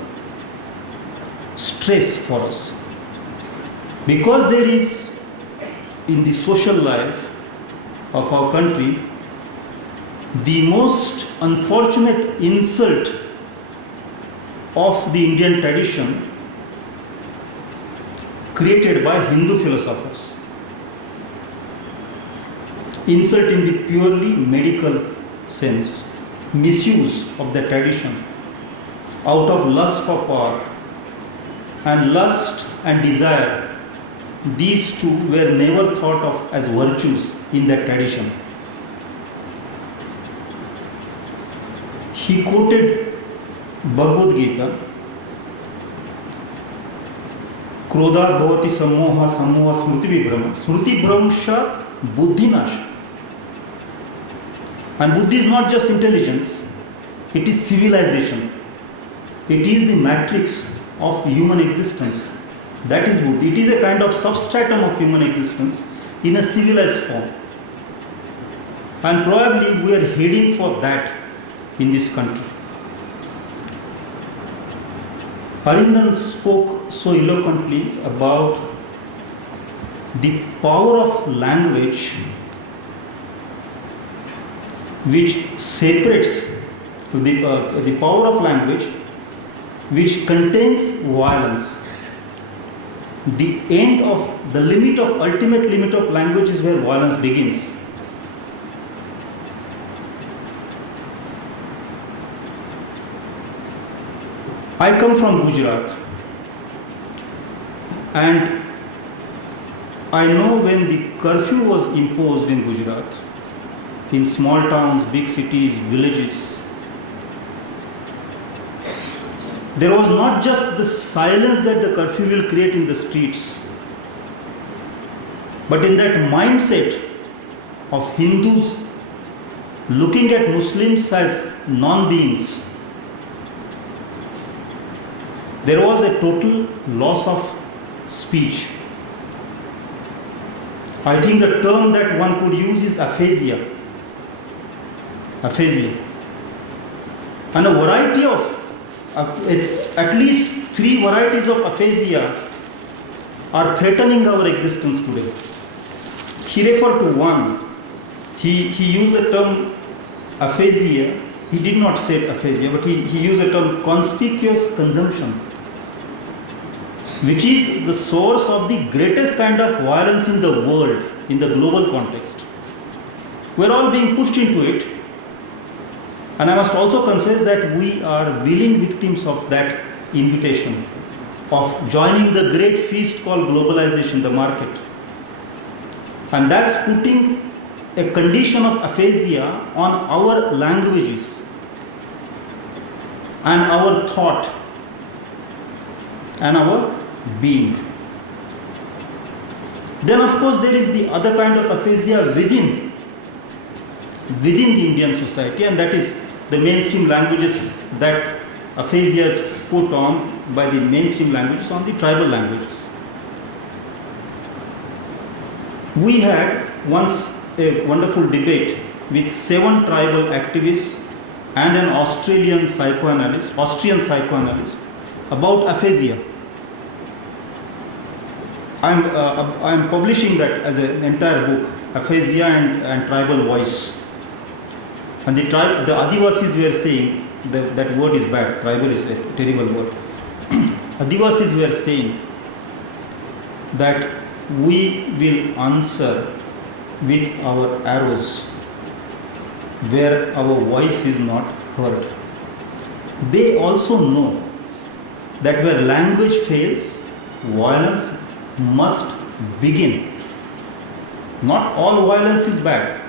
stress for us. Because there is in the social life of our country the most unfortunate insult of the Indian tradition created by Hindu philosophers. Insult in the purely medical sense, misuse of the tradition out of lust for power, and lust and desire, these two were never thought of as virtues in that tradition. He quoted Bhagavad Gita, Krodha bhavati sammoha sammoha smriti vibhrama. Smriti bhramshat buddhi nasha. And buddhi is not just intelligence, it is civilization. It is the matrix of human existence. That is buddhi. It is a kind of substratum of human existence in a civilized form. And probably we are heading for that in this country. Arindam spoke so eloquently about the power of language which separates the power of language which contains violence. The end of the limit of ultimate limit of language is where violence begins. I come from Gujarat, and I know when the curfew was imposed in Gujarat, in small towns, big cities, villages, there was not just the silence that the curfew will create in the streets, but in that mindset of Hindus looking at Muslims as non-beings, there was a total loss of speech. I think the term that one could use is aphasia. Aphasia. And a variety of, at least 3 varieties of aphasia are threatening our existence today. He referred to one. He used the term aphasia. He did not say aphasia, but he used the term conspicuous consumption, which is the source of the greatest kind of violence in the world, in the global context. We're all being pushed into it. And I must also confess that we are willing victims of that invitation of joining the great feast called globalization, the market. And that's putting a condition of aphasia on our languages and our thought and our being. Then of course there is the other kind of aphasia within the Indian society, and that is the mainstream languages, that aphasia is put on by the mainstream languages on the tribal languages. We had once a wonderful debate with 7 tribal activists and an Austrian psychoanalyst about aphasia. I am publishing that as an entire book, Aphasia and Tribal Voice. And the Adivasis were saying that word is bad, tribal is a terrible word. Adivasis were saying that we will answer with our arrows where our voice is not heard. They also know that where language fails, violence must begin. Not all violence is bad.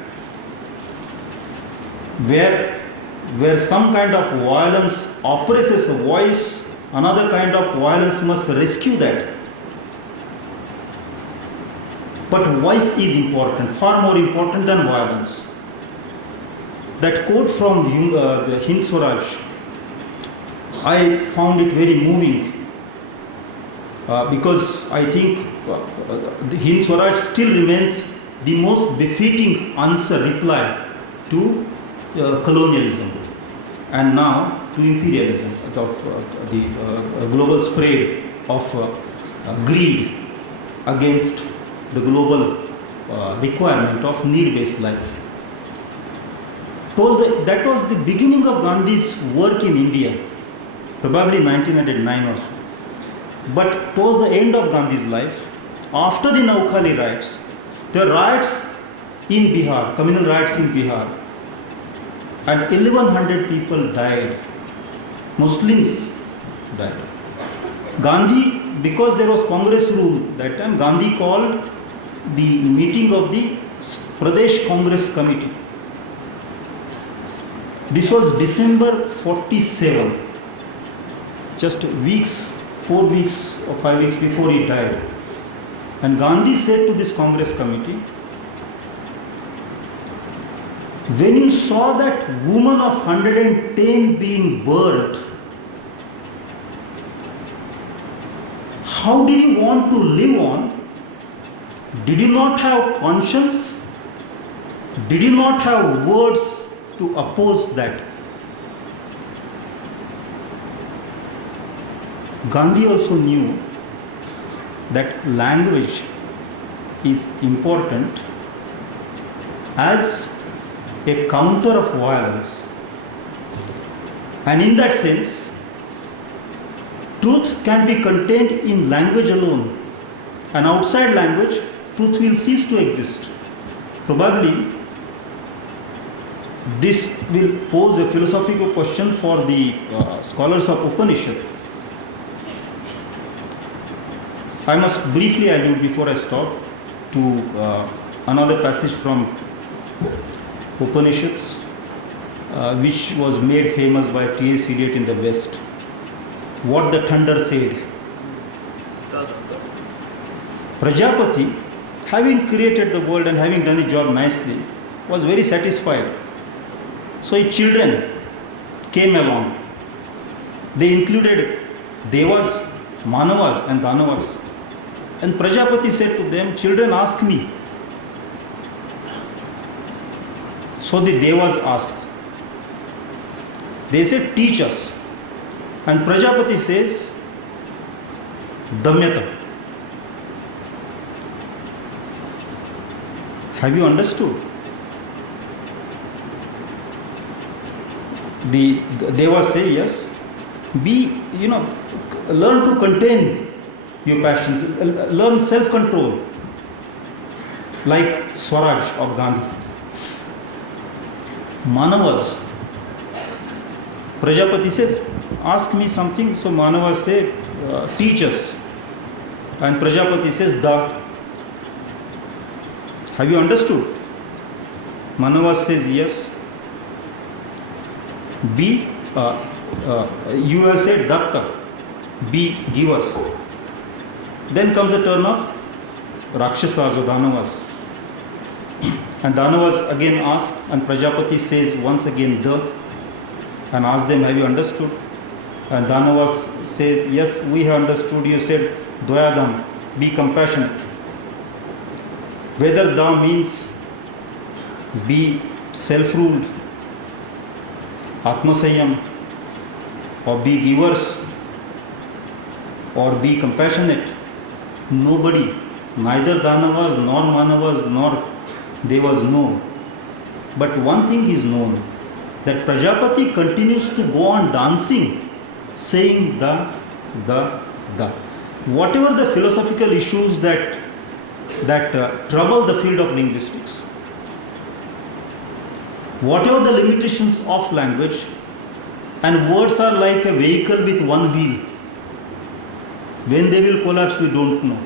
Where some kind of violence oppresses a voice, another kind of violence must rescue that. But voice is important, far more important than violence. That quote from Hind Swaraj, I found it very moving because I think Hind Swaraj still remains the most befitting reply to colonialism and now to imperialism, of the global spread of greed against the global requirement of need-based life. That was the beginning of Gandhi's work in India, probably 1909 or so. But towards the end of Gandhi's life, after the Naukhali riots, there were riots in Bihar, communal riots in Bihar, and 1100 people died. Muslims died. Gandhi, because there was Congress rule that time, Gandhi called the meeting of the Pradesh Congress Committee. This was December 47, just 4 weeks or 5 weeks before he died. And Gandhi said to this Congress committee, when you saw that woman of 110 being burned, how did you want to live on? Did you not have conscience? Did you not have words to oppose that? Gandhi also knew that language is important as a counter of violence. And in that sense, truth can be contained in language alone, and outside language, truth will cease to exist. Probably, this will pose a philosophical question for the scholars of Upanishad. I must briefly allude before I stop to another passage from Upanishads, which was made famous by T.S. Eliot in the West. What the thunder said. Prajapati, having created the world and having done his job nicely, was very satisfied. So his children came along. They included Devas, Manavas and Danavas. And Prajapati said to them, children, ask me. So the Devas asked. They said, teach us. And Prajapati says, Damyata. Have you understood? The Devas say, yes. Learn to contain your passions. Learn self-control. Like Swaraj of Gandhi. Manavas. Prajapati says, ask me something. So Manavas say, teach us. And Prajapati says, Da. Have you understood? Manavas says, yes. Be, you have said Datta. Be givers. Then comes the turn of Rakshasas or Danavas. And Danavas again ask, and Prajapati says once again, Da. And ask them, have you understood? And Danavas says, yes, we have understood. You said, Dayadam, be compassionate. Whether thou means be self-ruled, Atmasayam, or be givers, or be compassionate, nobody, neither Danavas nor Manavas nor Devas know. But one thing is known, that Prajapati continues to go on dancing, saying the. Whatever the philosophical issues that trouble the field of linguistics, whatever the limitations of language, and words are like a vehicle with one wheel. When they will collapse, we don't know.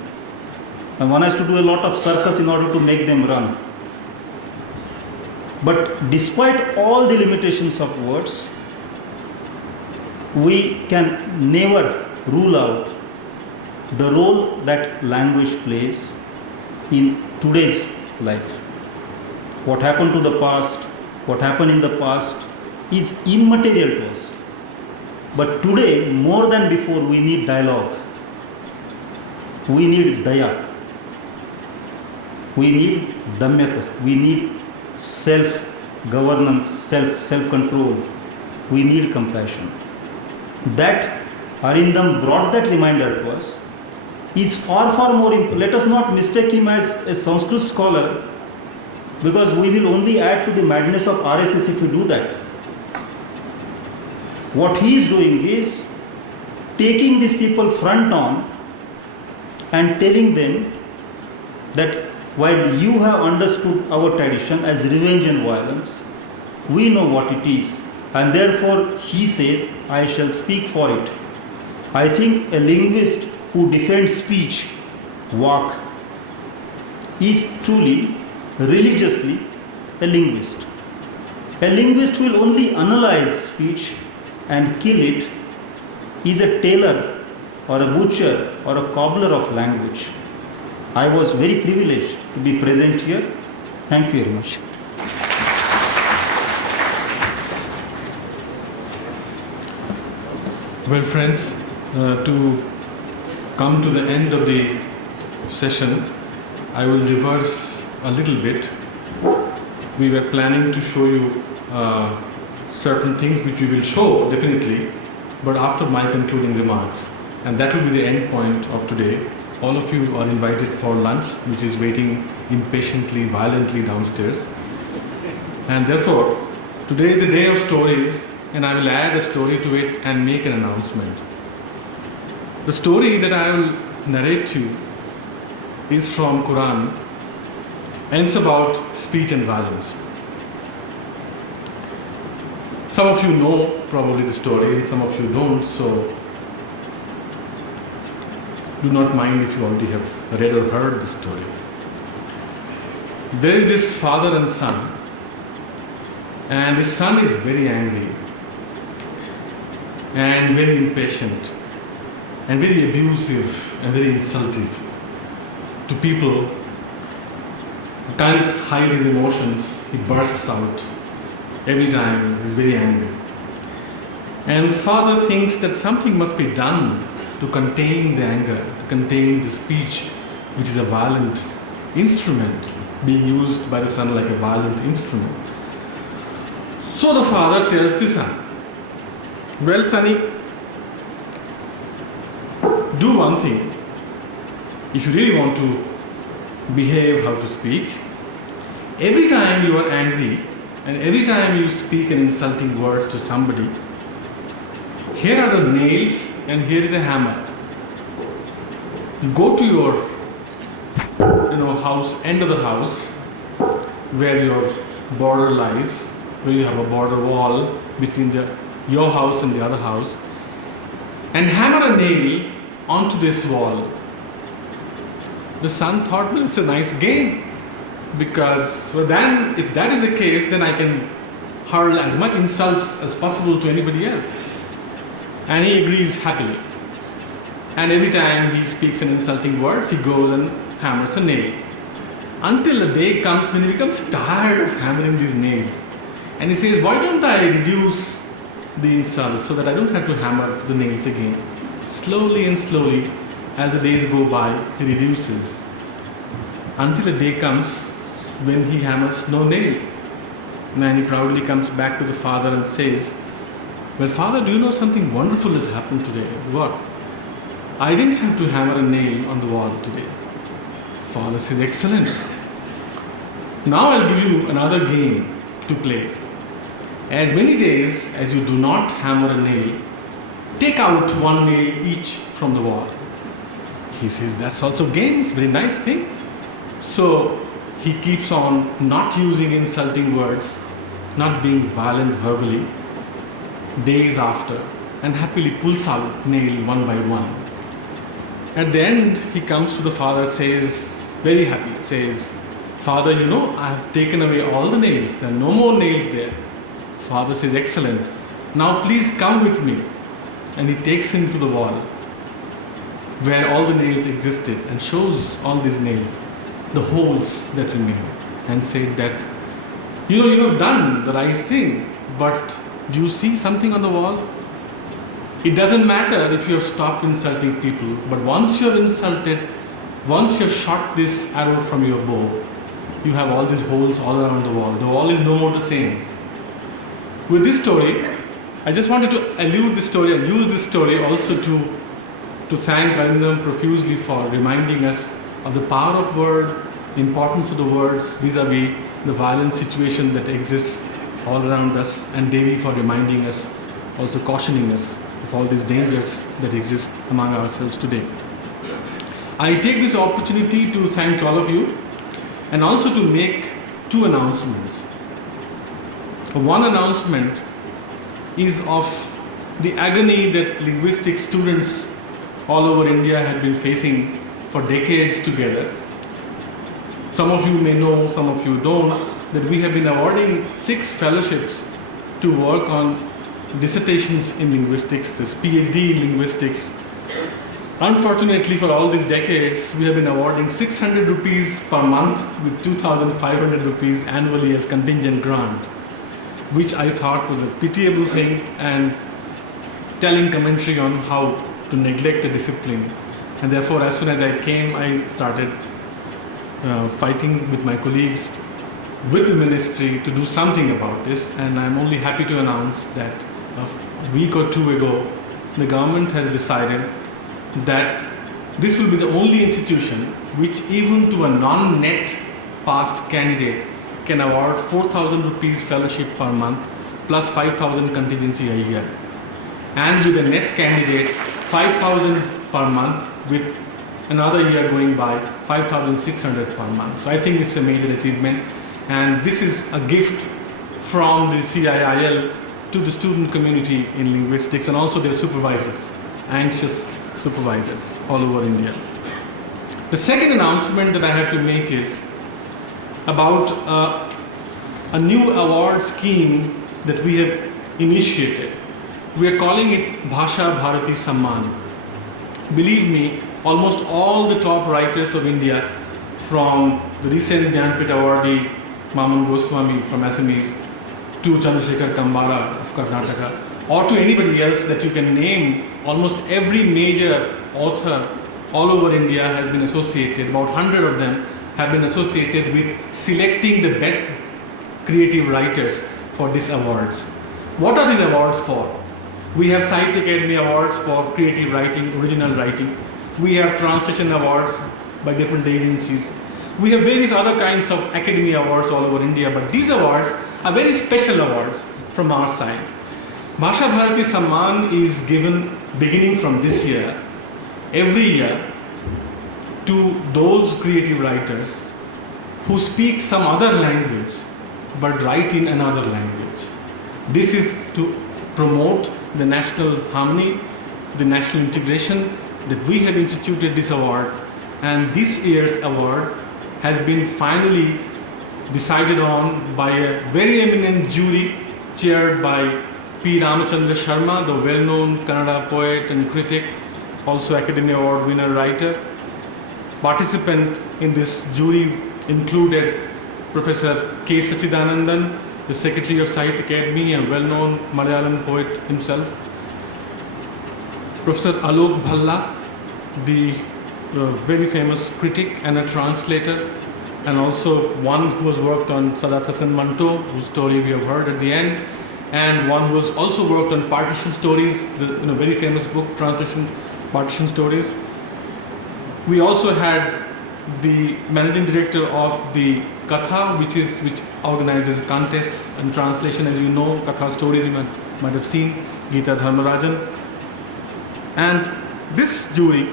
And one has to do a lot of circus in order to make them run. But despite all the limitations of words, we can never rule out the role that language plays in today's life. What happened to the past, what happened in the past is immaterial to us. But today, more than before, we need dialogue. We need daya. We need damyatas. We need self-governance, self-control. We need compassion. That Arindam brought that reminder to us is far more important. Let us not mistake him as a Sanskrit scholar, because we will only add to the madness of RSS if we do that. What he is doing is taking these people front on and telling them that while you have understood our tradition as revenge and violence, we know what it is. And therefore, he says, I shall speak for it. I think a linguist who defends speech, Vak, is truly, religiously, a linguist. A linguist who will only analyze speech and kill it is a tailor or a butcher or a cobbler of language. I was very privileged to be present here. Thank you very much. Well, friends, to come to the end of the session, I will reverse a little bit. We were planning to show you certain things which we will show definitely, but after my concluding remarks, and that will be the end point of today. All of you are invited for lunch, which is waiting impatiently, violently downstairs. And therefore, today is the day of stories, and I will add a story to it and make an announcement. The story that I will narrate to you is from Quran, and it's about speech and violence. Some of you know probably the story, and some of you don't, so do not mind if you already have read or heard the story. There is this father and son, and the son is very angry and very impatient and very abusive and very insultive to people. He can't hide his emotions, he bursts out every time, he's very angry. And father thinks that something must be done to contain the anger, to contain the speech, which is a violent instrument, being used by the son like a violent instrument. So the father tells the son, well, sonny, do one thing. If you really want to behave how to speak, every time you are angry and every time you speak an insulting words to somebody, here are the nails and here is a hammer. Go to your house, end of the house, where your border lies, where you have a border wall between your house and the other house, and hammer a nail onto this wall. The son thought, well, it's a nice game, because then if that is the case, then I can hurl as much insults as possible to anybody else. And he agrees happily. And every time he speaks an insulting words, he goes and hammers a nail. Until a day comes when he becomes tired of hammering these nails. And he says, why don't I reduce the insult so that I don't have to hammer the nails again? Slowly and slowly, as the days go by, he reduces. until a day comes when he hammers no nail. And he proudly comes back to the father and says, "Well, father, do you know something wonderful has happened today?" "What?" "I didn't have to hammer a nail on the wall today." Father says, "Excellent. Now I'll give you another game to play. As many days as you do not hammer a nail, take out one nail each from the wall." He says, "That's also game. It's a very nice thing." So he keeps on not using insulting words, not being violent verbally, days after, and happily pulls out nail one by one. At the end, he comes to the father, says, very happy, says, "Father, you know, I have taken away all the nails. There are no more nails there." Father says, "Excellent. Now please come with me." And he takes him to the wall where all the nails existed and shows all these nails, the holes that remain, and said that, "You know, you have done the right thing, but do you see something on the wall? It doesn't matter if you have stopped insulting people, but once you have insulted, once you have shot this arrow from your bow, you have all these holes all around the wall. The wall is no more the same." With this story, I just wanted to allude this story and use this story also to thank Arindam profusely for reminding us of the power of word, importance of the words vis-a-vis the violent situation that exists all around us, and Devi for reminding us, also cautioning us of all these dangers that exist among ourselves today. I take this opportunity to thank all of you and also to make two announcements. One announcement is of the agony that linguistics students all over India had been facing for decades together. Some of you may know, some of you don't, that we have been awarding 6 fellowships to work on dissertations in linguistics, this PhD in linguistics. Unfortunately, for all these decades, we have been awarding 600 rupees per month with 2,500 rupees annually as contingent grant, which I thought was a pitiable thing and telling commentary on how to neglect a discipline. And therefore, as soon as I came, I started fighting with my colleagues, with the ministry, to do something about this. And I'm only happy to announce that a week or two ago, the government has decided that this will be the only institution which, even to a non-net passed candidate, can award 4,000 rupees fellowship per month plus 5,000 contingency a year. And with a net candidate, 5,000 per month with another year going by, 5,600 per month. So I think this is a major achievement, and this is a gift from the CIIL to the student community in linguistics and also their supervisors, anxious supervisors all over India. The second announcement that I have to make is about a new award scheme that we have initiated. We are calling it Bhasha Bharati Samman. Believe me, almost all the top writers of India, from the recent Jnanpith awardee Maman Goswami from Assamese to Chandrasekhar Kambara of Karnataka, or to anybody else that you can name, almost every major author all over India has been associated. About 100 of them have been associated with selecting the best creative writers for these awards. What are these awards for? We have Sahitya Academy Awards for creative writing, original writing. We have translation awards by different agencies. We have various other kinds of academy awards all over India, but these awards are very special awards from our side. Bhasha Bharati Samman is given beginning from this year, every year, to those creative writers who speak some other language but write in another language. This is to promote the national harmony, the national integration, that we have instituted this award, and this year's award has been finally decided on by a very eminent jury chaired by P. Ramachandra Sharma, the well-known Kannada poet and critic, also Academy Award winner writer. Participant in this jury included Professor K. Sachidanandan, the Secretary of Sahitya Academy and well-known Malayalam poet himself. Professor Alok Bhalla, the very famous critic and a translator. and also one who has worked on Sadat Hasan Manto, whose story we have heard at the end, and one who has also worked on partition stories, the very famous book, Translation Partition Stories. We also had the managing director of the Katha, which organizes contests and translation. As you know, Katha stories you might have seen, Geeta Dharmarajan. And this jury,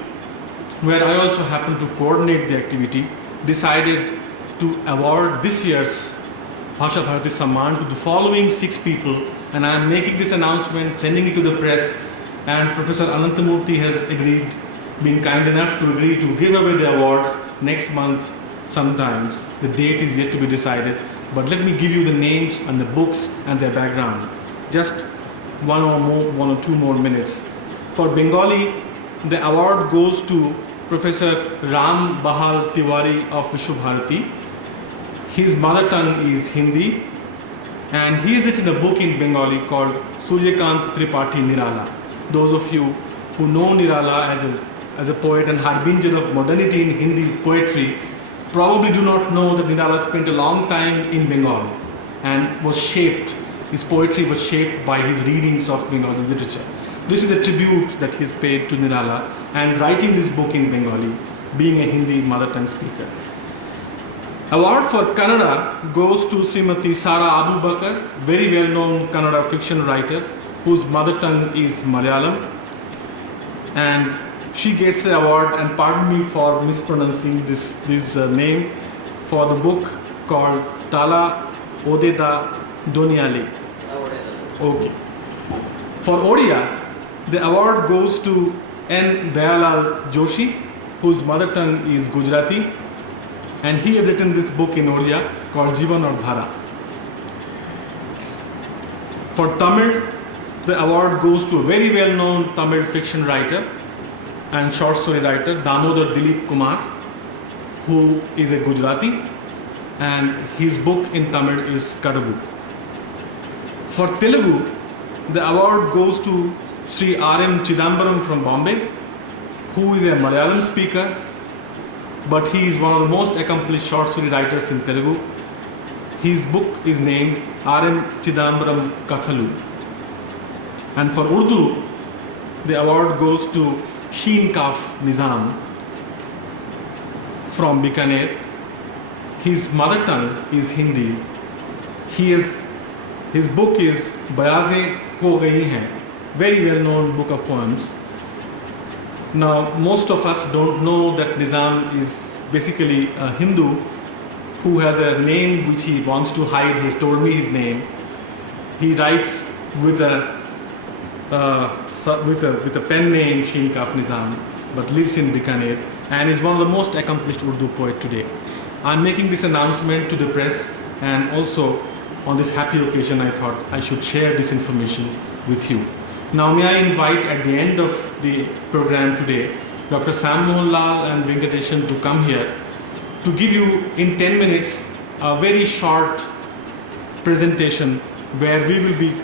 where I also happen to coordinate the activity, decided to award this year's Bhasha Bharati Samman to the following 6 people, and I am making this announcement, sending it to the press, and Professor Anantamurthy has been kind enough to agree to give away the awards next month sometimes. The date is yet to be decided, but let me give you the names and the books and their background. Just one or two more minutes. For Bengali, the award goes to Professor Ram Bahal Tiwari of Vishwa Bharati. His mother tongue is Hindi, and he has written a book in Bengali called Suryakant Tripathi Nirala. Those of you who know Nirala as a poet and harbinger of modernity in Hindi poetry probably do not know that Nirala spent a long time in Bengal and his poetry was shaped by his readings of Bengali literature. This is a tribute that he has paid to Nirala and writing this book in Bengali, being a Hindi mother tongue speaker. Award for Kannada goes to Srimati Sara Abu Bakar, very well known Kannada fiction writer whose mother tongue is Malayalam, and she gets the award, and pardon me for mispronouncing this name, for the book called Tala Odeda Doniali. Okay. For Odia, the award goes to N. Dayalal Joshi, whose mother tongue is Gujarati, and he has written this book in Odia called Jivan or Dhara. For Tamil, the award goes to a very well-known Tamil fiction writer and short story writer, Damodar Dilip Kumar, who is a Gujarati, and his book in Tamil is Kadavu. For Telugu, the award goes to Shri R.M. Chidambaram from Bombay, who is a Malayalam speaker, but he is one of the most accomplished short story writers in Telugu. His book is named R.M. Chidambaram Kathalu. And for Urdu, the award goes to Sheen Kaf Nizam from Bikaner. His mother tongue is Hindi. His book is Bayaze Ho Gayi Hai, very well known book of poems. Now, most of us don't know that Nizam is basically a Hindu who has a name which he wants to hide. He has told me his name. He writes with a pen name Sheen Kaf Nizam, but lives in Bikaner and is one of the most accomplished Urdu poet today. I am making this announcement to the press, and also on this happy occasion I thought I should share this information with you. Now may I invite at the end of the program today Dr. Sam Mohan Lal and Venkateshan to come here to give you in 10 minutes a very short presentation where we will be